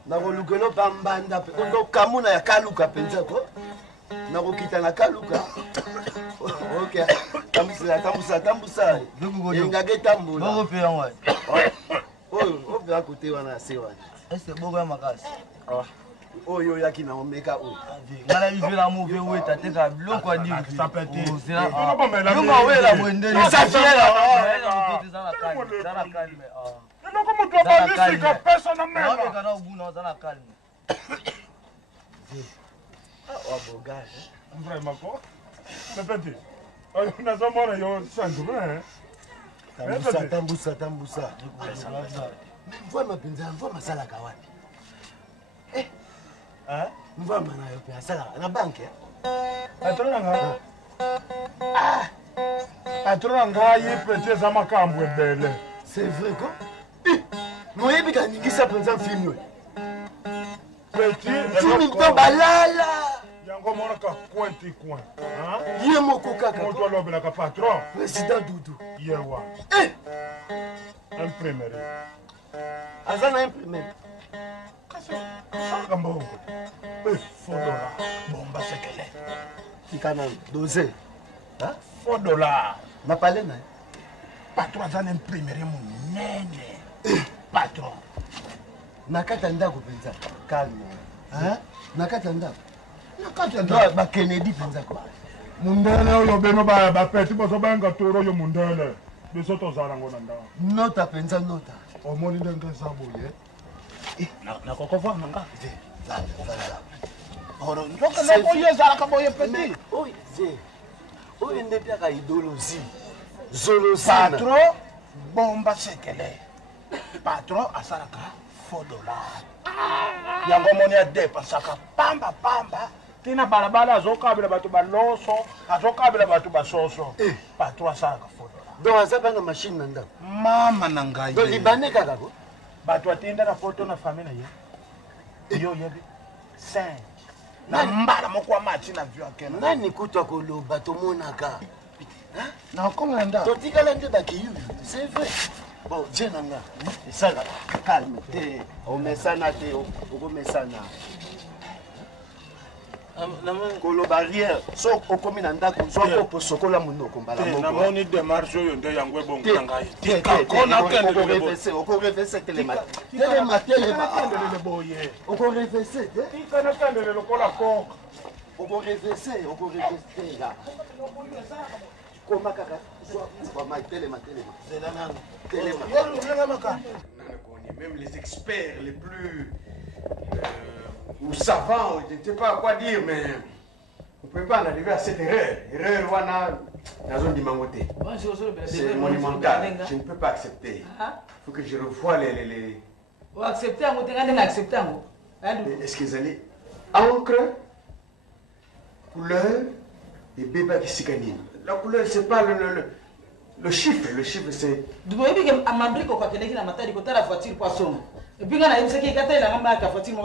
Nakolukelo pambanda pe. Kondo kamuna ya kaluka penza ko. Nakokita na kaluka. Okay. Tambusa. Engage tambula. Boko pe yango. Ope à côté wana se wana. Est-ce boko ya makasi? Oyo yaki na omeka o. Ngala vivre la mauvaise ouais t'as ka bloko a dire ça peut être. Yuma ouais la bonne. Ça fait là. Ça calme. Non comme tu vas dire que personne n'a même. Non kana ubuna ça calme. Ah boga. Vraiment quoi? Mais petit. On a zamona yo sandro hein. Tambusa. Mvua mapinza, mvua masala kawapi. Mvua mana yo pe asala na banki. Patron nga yipete za makambo ebele. C'est vrai quoi? Moyebi ka ningisa penza film. Petit, film to balala. Yango mona ka coin. Hein? Ye moko kaka. Mo to lobela ka patron. Président Doudou. Yewa. Imprimerie. Azana imprimerie. Saka mbongo. $4. Bomba sekele. Tikana dosé. Hein? $4. Na pale na. Patron azana imprimerie munene. Patron. Nakata ndako penza. Calme. Hein? Nakata ndako. Nakata ba Kennedy penza kwa. Mundele oyo beno ba peti bozo banga toro yo mundele. Biso tozala ngona ndawo. Nota penza nota. Omoni ndenge saboye. Na kokova manga. Vala. Oro ndoka na boye zala ka boye peti. Oye, ze. Oye ndepia ka idolozi. Zolozi. Patron bomba sekele. Patron asalaka $4. Yango moni a dépensaka pamba. Tina balabala azokabela bato baloso, azokabela bato basoso. Patron asalaka $4. Donc azaba na machine na ndako. Mama na ngai. Donc libane kaka ko. Bato atinda na photo na famille na ye. Yo yebi. 5. Na mbala moko amati na view akena. Nani kutwa koloba tomonaka. Na konga nda. Totikala nde bakiyu. C'est vrai. Bon, jenanga. Ça calme te. O mesana te, o mesana. Kolo barrière so okomi na ndako so ko sokola munoko mbala moko. Na moni démarche yo nde yango ebongo na ngai. Oko reverser telema boye. Oko reverser te. Ikana kandele lokola ko. Oko reverser ya. Koma kaka. So ma telema. Même les experts les plus ou savants, je ne sais pas quoi dire, mais on ne peut pas en arriver à cette erreur. Erreur, c'est monumental. Je ne peux pas accepter. Il faut que je revoie les... Vous acceptez, vous acceptez. Est-ce qu'ils allaient encre, couleur et bébé qui s'écanine. La couleur, c'est pas le chiffre. Le chiffre, c'est... Vous voyez que Amambri, quand il est dans la voiture, poisson. Et puis, quand il y a la voiture,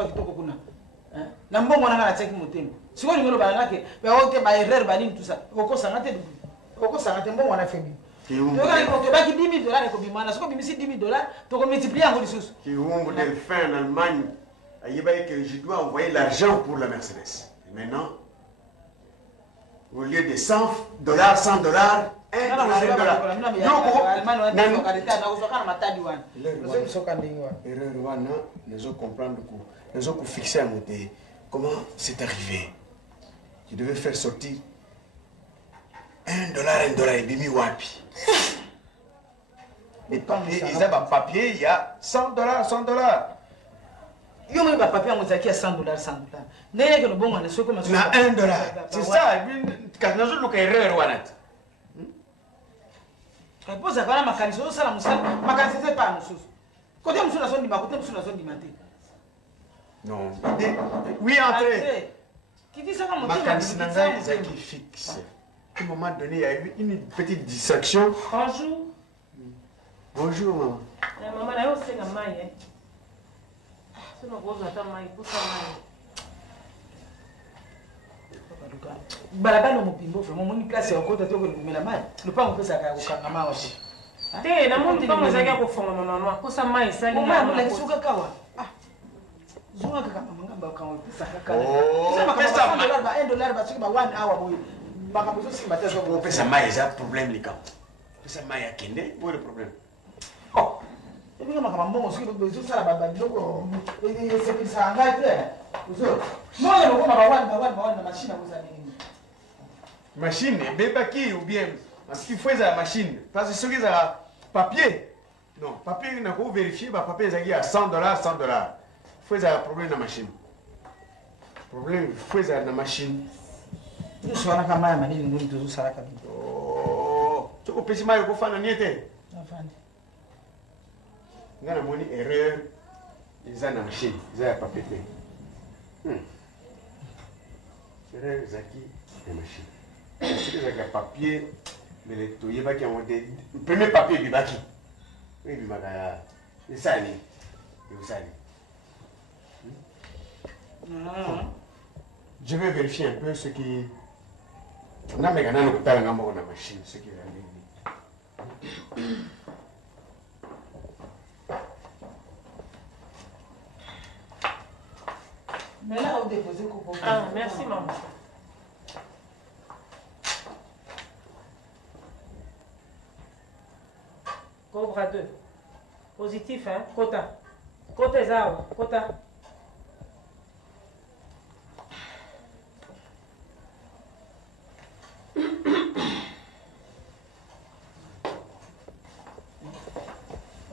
na mbongo nanga na tsaki motema siko lingolo ba ngake ba oke ba erreur ba nini tout ça okosanga te mbongo na febi toka ko ba ki $10,000 ko bimana siko bimisi $10,000 to ko multiplier ngo lisusu qui ont des fins en Allemagne ayeba que je dois envoyer l'argent pour la Mercedes. Et maintenant au lieu de $100 $100 comment c'est arrivé. Je devais faire sortir $1 $1.5 wapi. Les papiers, ils ont un papier, il y a $100 Yo mwe ba papier ngozaki ya $100 $100. Nene ke no bongo na soko maso. Na $1. C'est ça, quand nous avons le erreur wanat. Poza kana makanisi sala musala makanisi c'est pas mususu. Côté mususu na sondi ba côté mususu na sondi mate. Non. Oui, entrez. Qui dit ça comme mon makanisi na ngai c'est qui fixe. À un moment donné, il y a eu une petite distraction. Bonjour. Bonjour maman. Maman na yo senga mai C'est ma grosse attente, pour ça. Balabala mopimbo vraiment moni place ya okota to ko lumela mai. Le pas on peut ça ka okanga ma aussi. te na mundu ntongo ezalaki akofonga mama kosa mai esali olakisi okakawa zunga kaka mangamba okawa epesa kaka $1 basoki ba 1 hour boye makambo ezosimba te opesa mai eza problème likambo opesa mai akende boye le problème ebinga makambo mbongo soki ezosala babiloko esepelisaka ngai te moya lokoma ba 1 na machine akoza nini machine ebebaki ou bien parce qu'il faut la machine parce que ce qui est papier non papier n'a pas vérifier ba papier ezaki à $100 faut la problème na machine problème faut la machine so wana kama ya manini ngoni tozo sala ka tu pesi mai ko fana niete afande ngana moni erreur eza na machine eza ya papier te erreur ezaki na machine c'est que le papier mais le toyer va qui a monté premier papier bibaki oui bimaka et ça ni et ça je vais vérifier un peu ce qui on a méga nano kutala ngamo na machine ce qui est mais là on dépose coco merci maman. Cobra 2. Positif, hein? Quota. Quota Zao. Quota.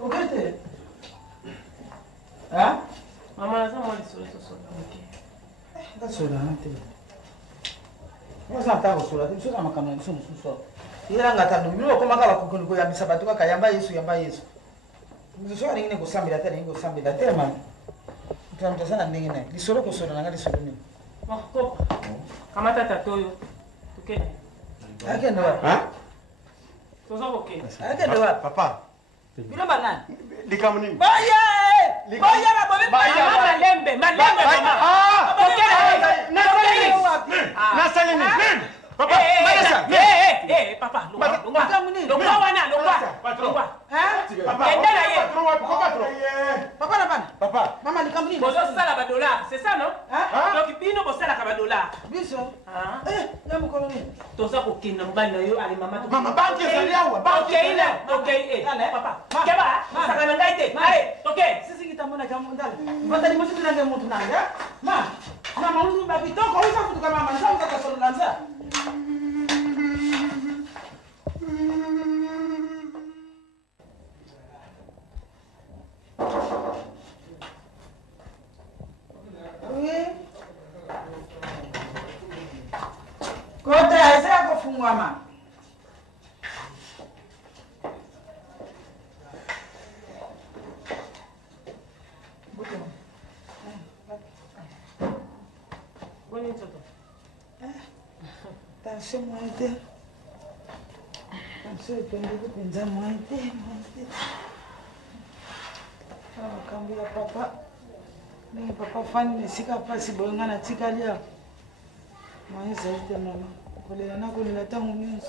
Ok, hein? Maman, ça m'a dit sur le sol. Ok. That's what I'm saying. Iranga tano mino koma kala kukuniko ya misabatu kaka yamba Yesu mzo ngine kusambira tena ngo sambira tena mtu sana ngine lisoro kusoro nanga lisoro nini mako kama tata toyo tukene akendo ha tozo boke akendo papa bilo banani likamu nini baya babobe malembe mama na salini papa papa longwa wana longwa papa na bana papa mama likambo nini bozo sala ba dollar c'est ça non donc bino bo sala ka ba dollar biso ya mukolo nini toza kokenda mbali na yo ali mama mama banki ezali awa banki papa keba saka na ngai te allez okay sisi kitamona kama ndala mbandani mtu tunange mtu nanga mama mtu babitoko uza kutuka mama nsanza kasolo lanza Kota esa kufungwa ma. Boni mtoto. Tashe mwaite. Tashe pende kupenza mwaite. Kambia papa. Ni papa fani nisika pasi boyonga na tikalia. Mwana zaidi mama. Kolela na kolela tangu mingi.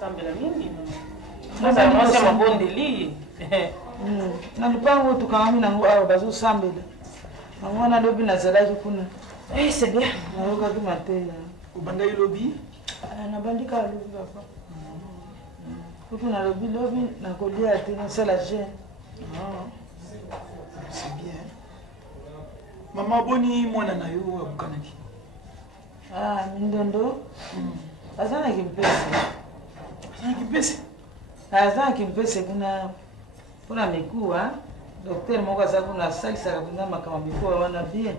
Sambela mingi mama. Sasa mwanzo mabondeli. Na lupango tukawami na ngwa bazo sambela. Na mwana lobi na zalaki kuna. C'est bien. Na yoka kimateya. Ubanda lobi? Na bandika lobi papa. Kutu na lobi na kolia te na sala je. C'est bien. Maman boni mwana na yo abukanaki. Mindondo. Azana kimpesi. Azana kimpesi? Azana kimpesi kuna mikuwa. Docteur moko aza kuna salisaka kuna makama mikuwa wana bien.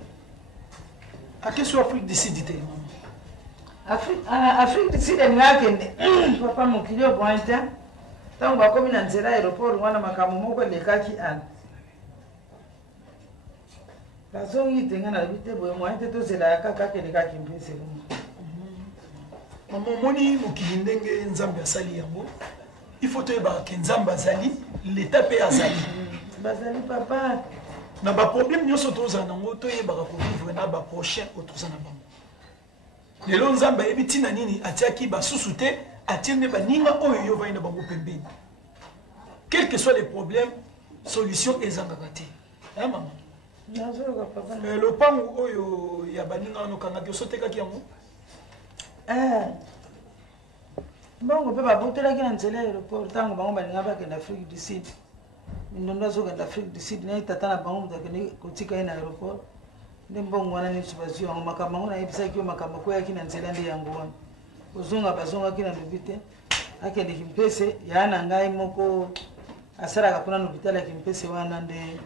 Akeso Afrique du Sud te mama. Afrique du Sud ni ngakende. Papa mokilio pointa. Tangu bakomi na nzela aéroport wana makamu moko lekaki ana. Bazongi tenga na bite boye mointe to zela kaka kende kaki mpese kuma. Mama moni mokili ndenge nzambe asali yango. Il faut toyeba ke nzambe azali, l'état pe azali. Bazali papa. Na ba problème nyonso toza nango toyeba ko vivre na ba prochain otoza na bango. Lelo nzambe ebi tina nini atiaki basusu te atiende baninga oyo yo vaina bango pembeni. quels que soient les problèmes, solution ezangakate. Hein maman? Le pan oyo ya baninga no kanga ki osoteka ki yango? Bongo pe babotelaki na nzela aéroport ntango bango balinga bakende Afrique du Sud. Mindondo azokende Afrique du Sud naye tata na bango moto akende kotika ye na aéroport. Nde mbongo wana nyonso bazwi yango makambo yango nayebisaki yo makambo koyaki na nzela nde yango wana. Kozonga bazongaki na lobi te akendeki mpese yaa na ngai moko asalaka mpona na hôpital yaki mpese wana nde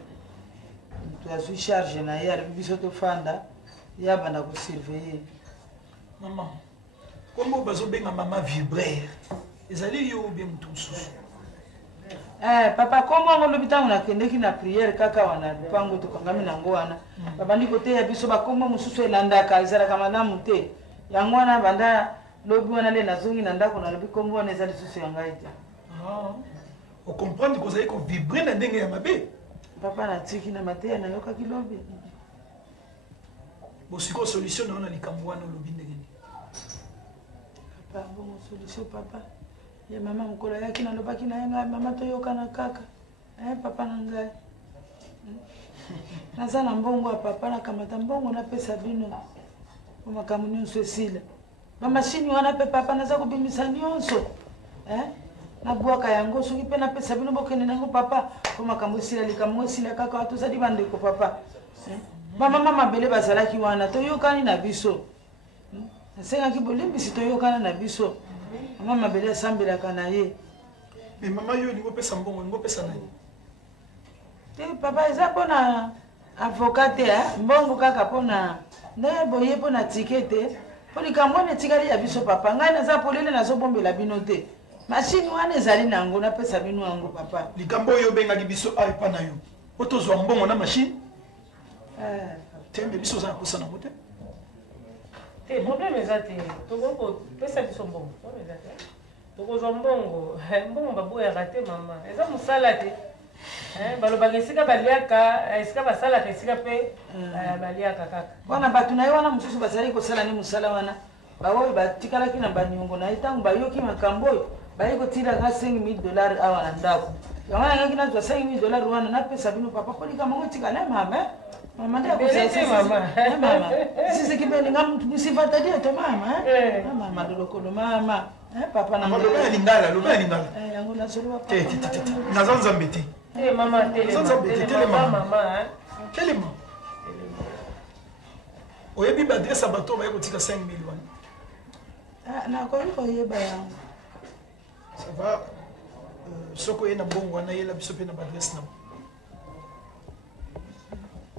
moto azwi charge na ye alobi biso tofanda ye abanda kosurveille. Maman, kombo bazobenga mama vibraire ezali yo bien moto mosusu? Papa kombo yango lobi ntango nakendeki na priere kaka wana lupango tokangami nango wana babandi koteya biso bakombo mosusu elandaka ezalaka malamu te yango wana banda lobi wana le nazongi na ndako nalobi kombo wana eza lisusu ya ngai te. Okomprendre kozali kovibre na ndenge ya mabe? Papa natiki na mateya nayokaki lobi. Bosiko solution na wana likambo wana olobi ndenge nini? Papa bongo solution papa ya mama mokolo yaki nalobaki na ye ngai mama toyokana kaka papa na ngai naza na mbongo ya papa nakamata mbongo napesa bino po makambo nyonso esila bamashini wana mpe papa naza kobimisa nyonso nabwaka yango soki mpe napesa bino bokende nango papa po makambo esila likambo esila kaka wa tozali bandeko papa bamama mabele bazalaki wana toyokani na biso nasengaki bolimbisi toyokana na biso mama mabele asambelaka na ye. Mais mama yo lingo pesa mbongo lingo pesa na ye papa eza mpona avocat te mbongo kaka mpona nde boye mpona tike te mpo likambo wana etikali ya biso papa ngai naza polele nazobombela bino te mashine wana ezali nango napesa bino yango papa. Likambo oyo obengaki biso epa na yo po tozwa mbongo na mashine tembe biso oza na posa nango te te problème eza te tokopesa biso mbongo tokozwa mbongo mbongo baboyaka te mama eza mosala te balobaka esika baliaka esika basalaka esika mpe baliaka kaka wana bato na ye wana mosusu bazali kosala ni mosala wana baoyo batikalaki na baniongo na ye ntango bayoki makambo oyo baye kotilaka $5,000 awa na ndako yango nangaki nazwa $5,000 wana napesa bino papa mpo likambo ngo etikala mama mama nde akosaamama sisi kibelinga musifatadia te mama mama dolokolo mama papa na loba lingala yango nasoloba te naza nzambe te mama telema oyebi baadresse ya bato baye kotika 5,000 wana nakoki koyeba yango ça va soko ye na mbongo wana yela biso mpe na baadresse nango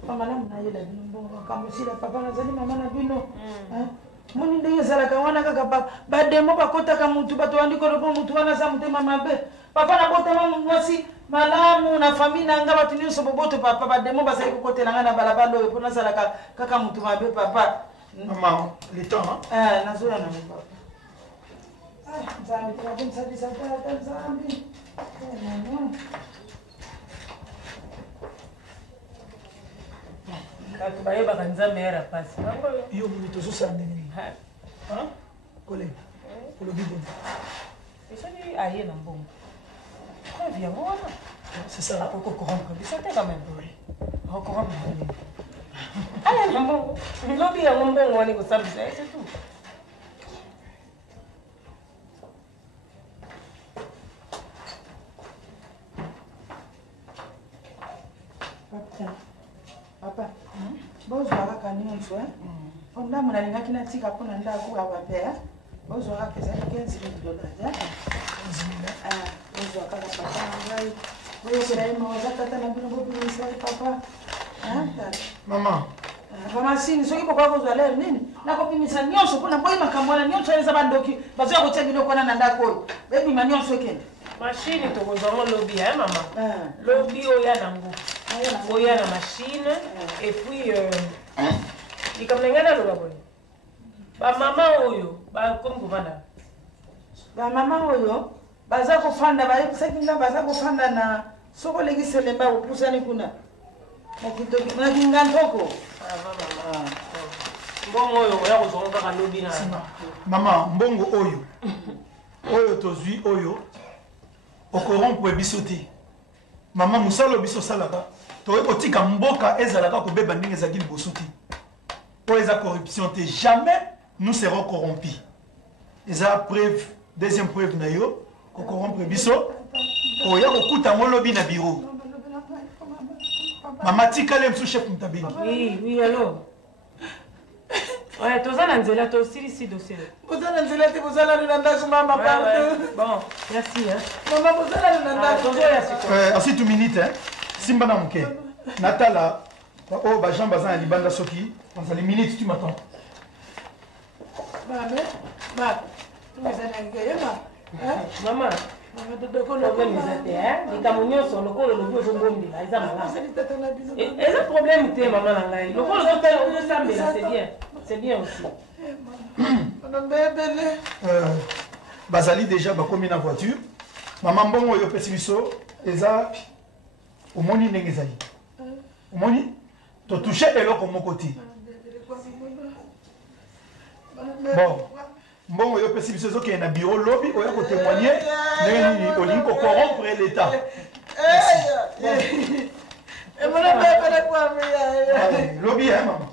mama namu nayela bino mbongo makambo esila papa nazali mama na bino moni ndenge ezalaka wana kaka bademo bakotaka mutu bato bandi koloba mutu wana aza motema mabe papa nabotama mwasi malamu na famille na nga bato nyonso boboto papa bademo bazali kokotela nga na balabala oyo mpo nazalaka kaka mutu mabe papa. Mama le temps nazoya na papa nzambe tokabimisalisa tata nzambe bato bayebaka nzambe yara pasi yo moni tozosala ndenge nini kolega olobi boni esali aye na mbongo preuve yango wana c'est ça akokorompe biso te quand même akokorompe aya na mbongo lobi yango mbongo wana ekosambisa ye c'est tout. Papa, bozwa kaka nyonso po ndambo nalingaki natika mpona ndako awa mpe bozwa kaka ezali $15,000 bozwa kaka papa na ngai boyokela ye mawaza tata na bino bobimisa ye papa mama bamasini soki bokoka kozwa lere nini nakobimisa nyonso mpona boyi makambo wana nyonso eza bandoki bazoya kotia biloko wana na ndako oyo bebima nyonso ekende mashine tokozwango lobi mama lobi oya nango oya na machine et puis likambo na ngai naloba boye bamama oyo bakomi kovanda bamama oyo baza kofanda bayebisaki nga baza kofanda na soko olekisi elemba opusani kuna na kingantoko mbongo oyo oya kozongo kaka lobi na mama mbongo oyo oyo tozwi oyo okorompwe biso te Maman Moussalo biso salaka. Toi kotika mboka ezalaka ko beba ndenge ezaki liboso ti. Pour les corruption te jamais nous serons corrompus. Eza preuve, deuxième preuve na yo ko corrompre biso. Oya ko kuta ngolobi na bureau. Maman tika le msou chef mtabingi. Oui, allô. Ouais, tozana nzela to si dossier. Bozala nzela te bozala nanda mama pardon. Bon, merci hein. Maman bozala nanda. Asi 2 minutes hein. Simba na mke. Natala oh ba Jean bazan libanda soki. Dans les minutes tu m'attends. Maman, tu me as engagé maman. C'est bien aussi. Bazali déjà bakomi na voiture. Maman bongo yo pesi biso eza omoni ndenge ezali. Omoni to toucher eloko moko te. Bon. Bon, yo pesi biso zoke na bureau lobby oya ko témoigner ndenge ni olingo corrompre l'état. Et mon père pas de quoi mais lobby hein maman.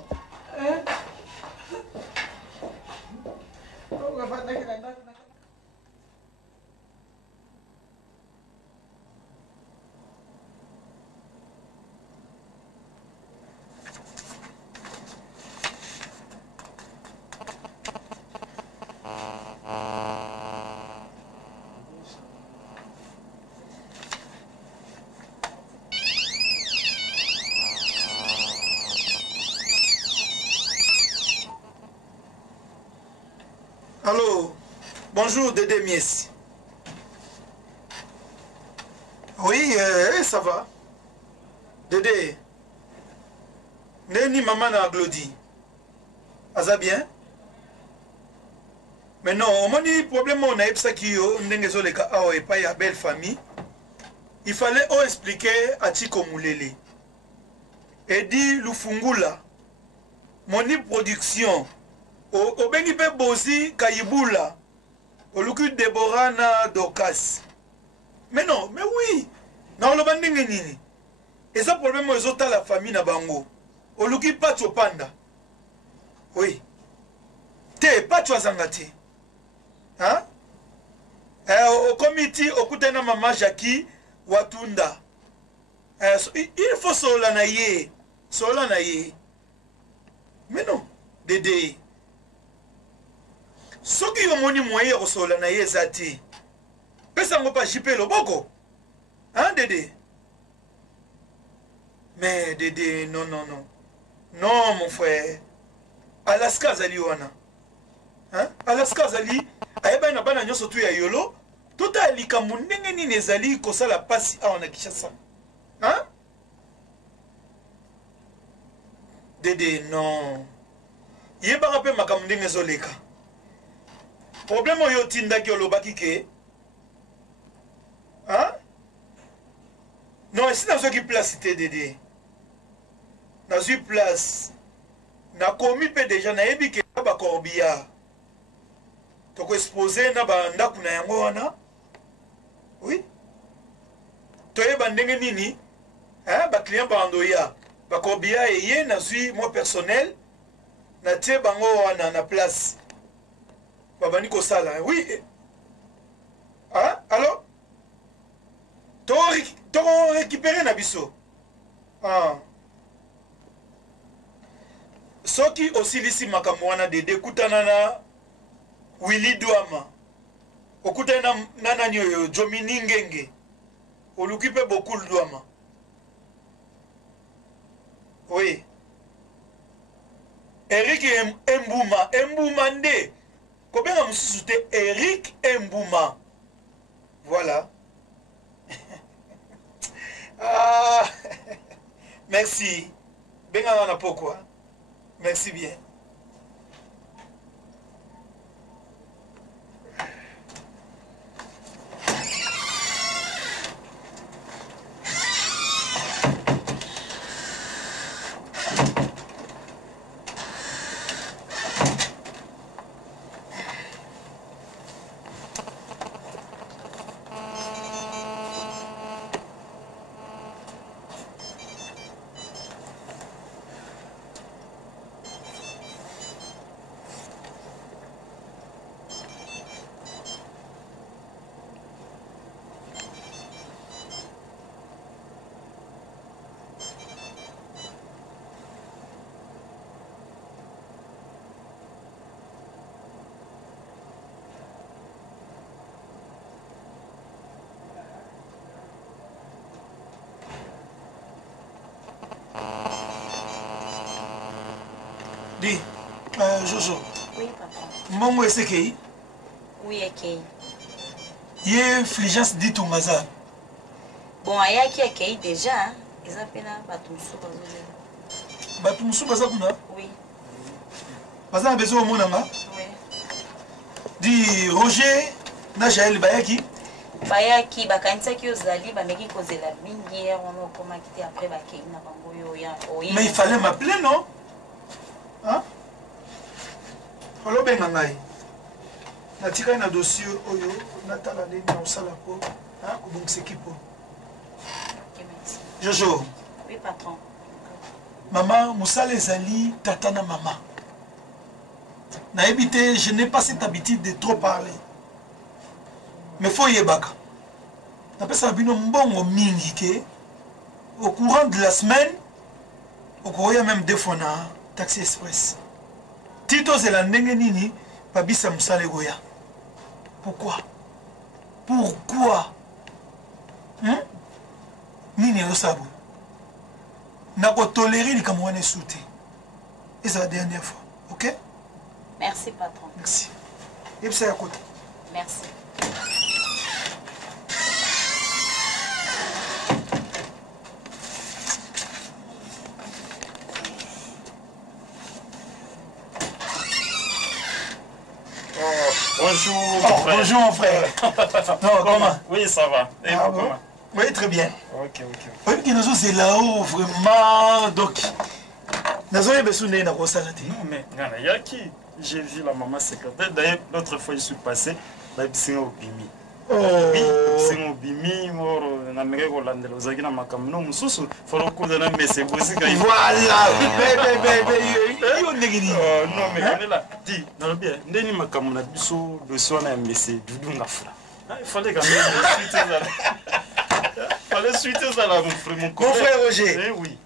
Allô, bonjour Dédé Mies. Oui, ça va. Dédé. Neni maman na Glody. Aza bien? Mais non, on dit problème on a eu ça qui yo ndenge zo leka awa et pas ya belle famille. Il fallait expliquer à Chiko Moulele. Et dit Lufungula. Moni production. Au bengi pe bosi Kayibula. Au luku Deborah na Dokas. Mais non, mais oui. Na lo bandenge nini. Et ça problème aux autres la famille na bango. Au luku Pacho Panda. Oui. Te Pacho Zangati. Hein? Au comité au kutena mama Jackie Watunda. Il faut sola na ye. Sola na ye. Mais non, Dédé. Ce qui est mon moyen au sol, na ye zati. Pesa ngo pas jiper le boko. Hein, Dédé? Mais Dédé, non, non, non. Non, mon frère. Alaska Zali wana. Hein? Alaska Zali. Ayeba na bana nyoso tu ya yolo. Tout a likambu ndenge nini ezali kosala pasi awa na Kinshasa. Hein? Dédé, non. Yeba rappe makambu ndenge ezoleka. Problème oyo tindaki olobaki ke. Hein? Non, ici dans qui place te Dédé. Dans une place. Na komi pe déjà na yebi ke ba corbia. Toko exposé na ba ndaku na yango wana. Oui. Toyeba ndenge nini? Hein, ba client ba andoya. Ba corbia et ye na zui moi personnel na tie bango wana na place. Babani ko sala. Oui. Hein? Allô? To récupérer na biso. Ah. Soki osilisi makambo wana Dédé kutana na Willy Douama. Okutana na nani oyo Jomini Ngenge. Oluki pe beaucoup Douama. Oui. Eric Mbouma, Mbouma nde. Kobenga mususu te Eric Mbouma. Voilà. Ah. Merci. Benga wana pourquoi? Merci bien. Dis, Jojo. Oui, papa. Mbongo esekei? Oui, ekei. Ye Fulgence dit tout maza. Bon, ayaki ekei déjà, hein. Ils appellent bato musu bazozela. Bato musu baza kuna? Oui. Baza na besoin omona nga? Oui. Di Roger na Jaël bayaki? Bayaki bakanisaki ozali bameki kozela mingi hier wana okomaki te après bakei na bango oyo. Mais il fallait m'appeler, non? Hein? Olobenga ngai. Natika na dossier oyo natala ndeni na osala po, hein, kobongisa ekipo. Jojo. Oui, patron. Maman, musala ezali tata na maman. Nayebi te, je n'ai pas cette habitude de trop parler. Mais faut yebaka. Napesa bino mbongo mingi ke au courant de la semaine, au courrier même 2 fois na taxi express. Tito zela ndenge nini babisa musala goya. Pourquoi? Pourquoi? Hein? Nini yosabu? Nako tolérer likambo wana esuti. Et c'est la dernière fois, ok? Merci, patron. Merci. Et puis c'est à côté. Merci. Bonjour. Bonjour mon frère. Non, comment? Oui, ça va. Et ah, vous, comment? Oui, très bien. Ok. Oui, que c'est là-haut, vraiment. Donc, nous avons besoin de nous ça. Non, mais Yaki, j'ai vu la maman secrétaire. D'ailleurs, l'autre fois, je suis passé, là, il au Bimi. Oui, c'est au Bimi, on a mis au Zagina na makamno, mususu, faut le coup de la messe, c'est aussi quand il voilà, non, mais on est là. Dis, non, bien, ndeni makamna biso, besoin na messe, dudunga fula. Il fallait quand même fallait suiter ça là, mon frère Roger. Eh oui.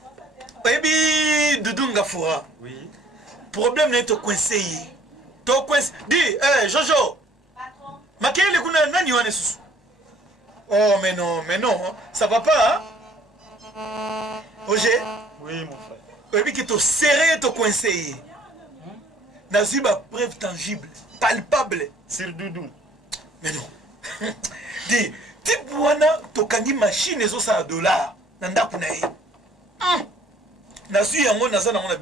Baby, dudunga fura. Oui. Problème n'est pas coincé. To coincé. Dis, Jojo. Makele kuna nani wane susu? Oh, mais non, ça va pas, hein? Roger? Oui, mon frère. Baby, qui te serré, te coincé. Naziba preuve tangible, palpable. Sur Doudou. Mais non. Dis, type wana, tokangi machine ezo sa $. Nanda kunaye. Nasu yango nazana ngona.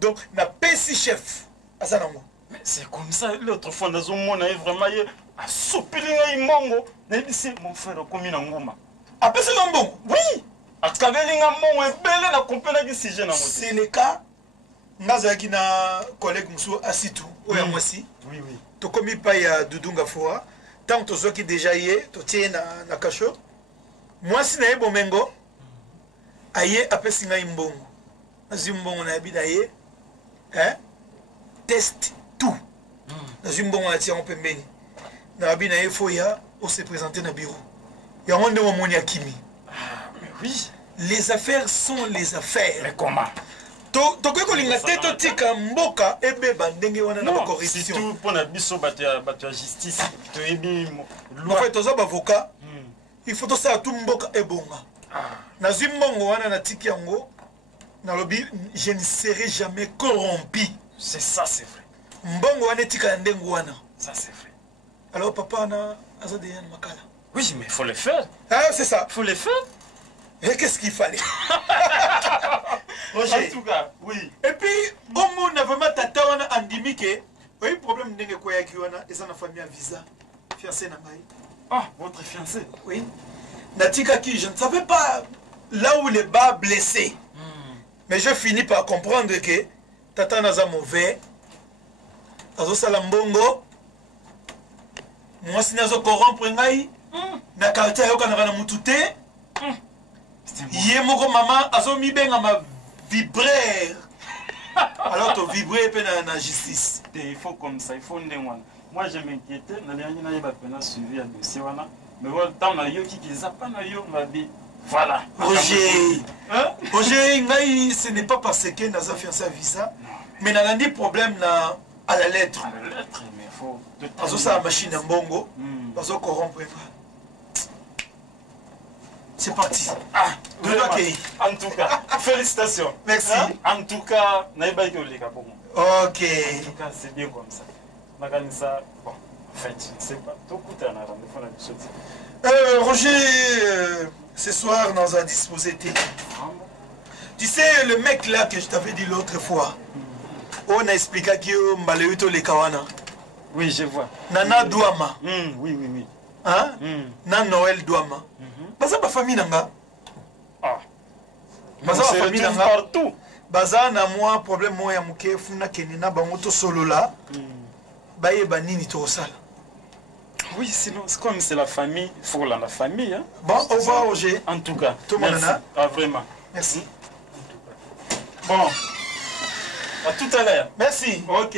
Donc, na pesi chef. Azana ngo. Mais c'est comme ça, l'autre fois, dans un monde, vraiment, a soupiré un mongo. C'est mon frère, comme une ngoma. Après, c'est un bon? Oui! A kabeli un mongo et belle la compagnie si je n'en c'est le cas. Nazaki na collègue Moussou Asitou, oya mwasi. Oui. To komi pa ya Dudunga Foa. Tant to zoki déjà yé, to tie na kasho. Mwasi na ye bomengo. Aye apesi nga imbongo. Nazi mbongo na yabida ye. Hein? Test tout. Nazi mbongo na tia pembeni. Na yabina ye foya, on s'est présenté na bureau. Ya wonde wa moni akimi. Mais oui. Les affaires sont les affaires. Mais comment? Tokoki kolinga te totika mboka ebeba ndenge wana na corruption. C'est tout pour la biso batia justice. To ebi loi. En fait, toza avocat. Il faut ça tout mboka ebonga. Nazwi mbongo wana na tiki yango. Na lobi je ne serai jamais corrompu. C'est ça, c'est vrai. Mbongo wana tika ndengo wana. Ça c'est vrai. Alors papa na azade yana makala. Oui, mais il faut le faire. Ah, c'est ça. Il faut le faire. Et qu'est-ce qu'il fallait? Roger. En tout cas, oui. Et puis, au monde a vraiment tata wana andimike. Oui, problème ndenge kwa yaki wana eza na famille à visa. Fiancé na ngai. Ah, votre fiancé? Oui. Natika qui je ne savais pas là où les bas blessés. Mais je finis par comprendre que tata naza mauvais. Azo salambongo. Moi si nazo corrompre ngai. Na quartier yoka na mutu te. Yé moko maman azo mi benga ma vibraire. Alors tu vibrer pe na justice. Il faut comme ça, il faut ndengwana. Moi je m'inquiétais, na dernier na yeba pena suivi à dossier wana. Mais voilà tant na yo qui zapa na yo mabi. Voilà. Roger. Hein? Roger ngai ce n'est pas parce que naza fiancé à visa, mais na ngandi problème na à la lettre. À la lettre, mais faut azo sa machine mbongo. Azo corrompre. C'est parti. Ah, en tout cas, félicitations. Merci. En tout cas, naïba yo leka bon. Ok. En tout cas, c'est bien comme ça. Maganisa, bon, en fait, je ne sais pas. Tout coûte un rendez-vous. Roger, ce soir, nous a disposé tes. Tu sais, le mec là que je t'avais dit l'autre fois, on a expliqué que Mbaleuto les Kawana. Oui, je vois. Nana Douama. Oui, oui, oui. Hein? Nana Noël Douama. Baza ma famille nanga. Ah. Baza ma famille nanga. Partout. Baza na moi problème moi ya muke funa kenina bangoto solo là. Baye banini to sala. Oui, sinon, c'est comme c'est la famille, il faut la famille. Hein. Bon, au revoir, Roger. En tout cas, tout le monde là. Ah, vraiment. Merci. Bon, à tout à l'heure. Merci. Ok.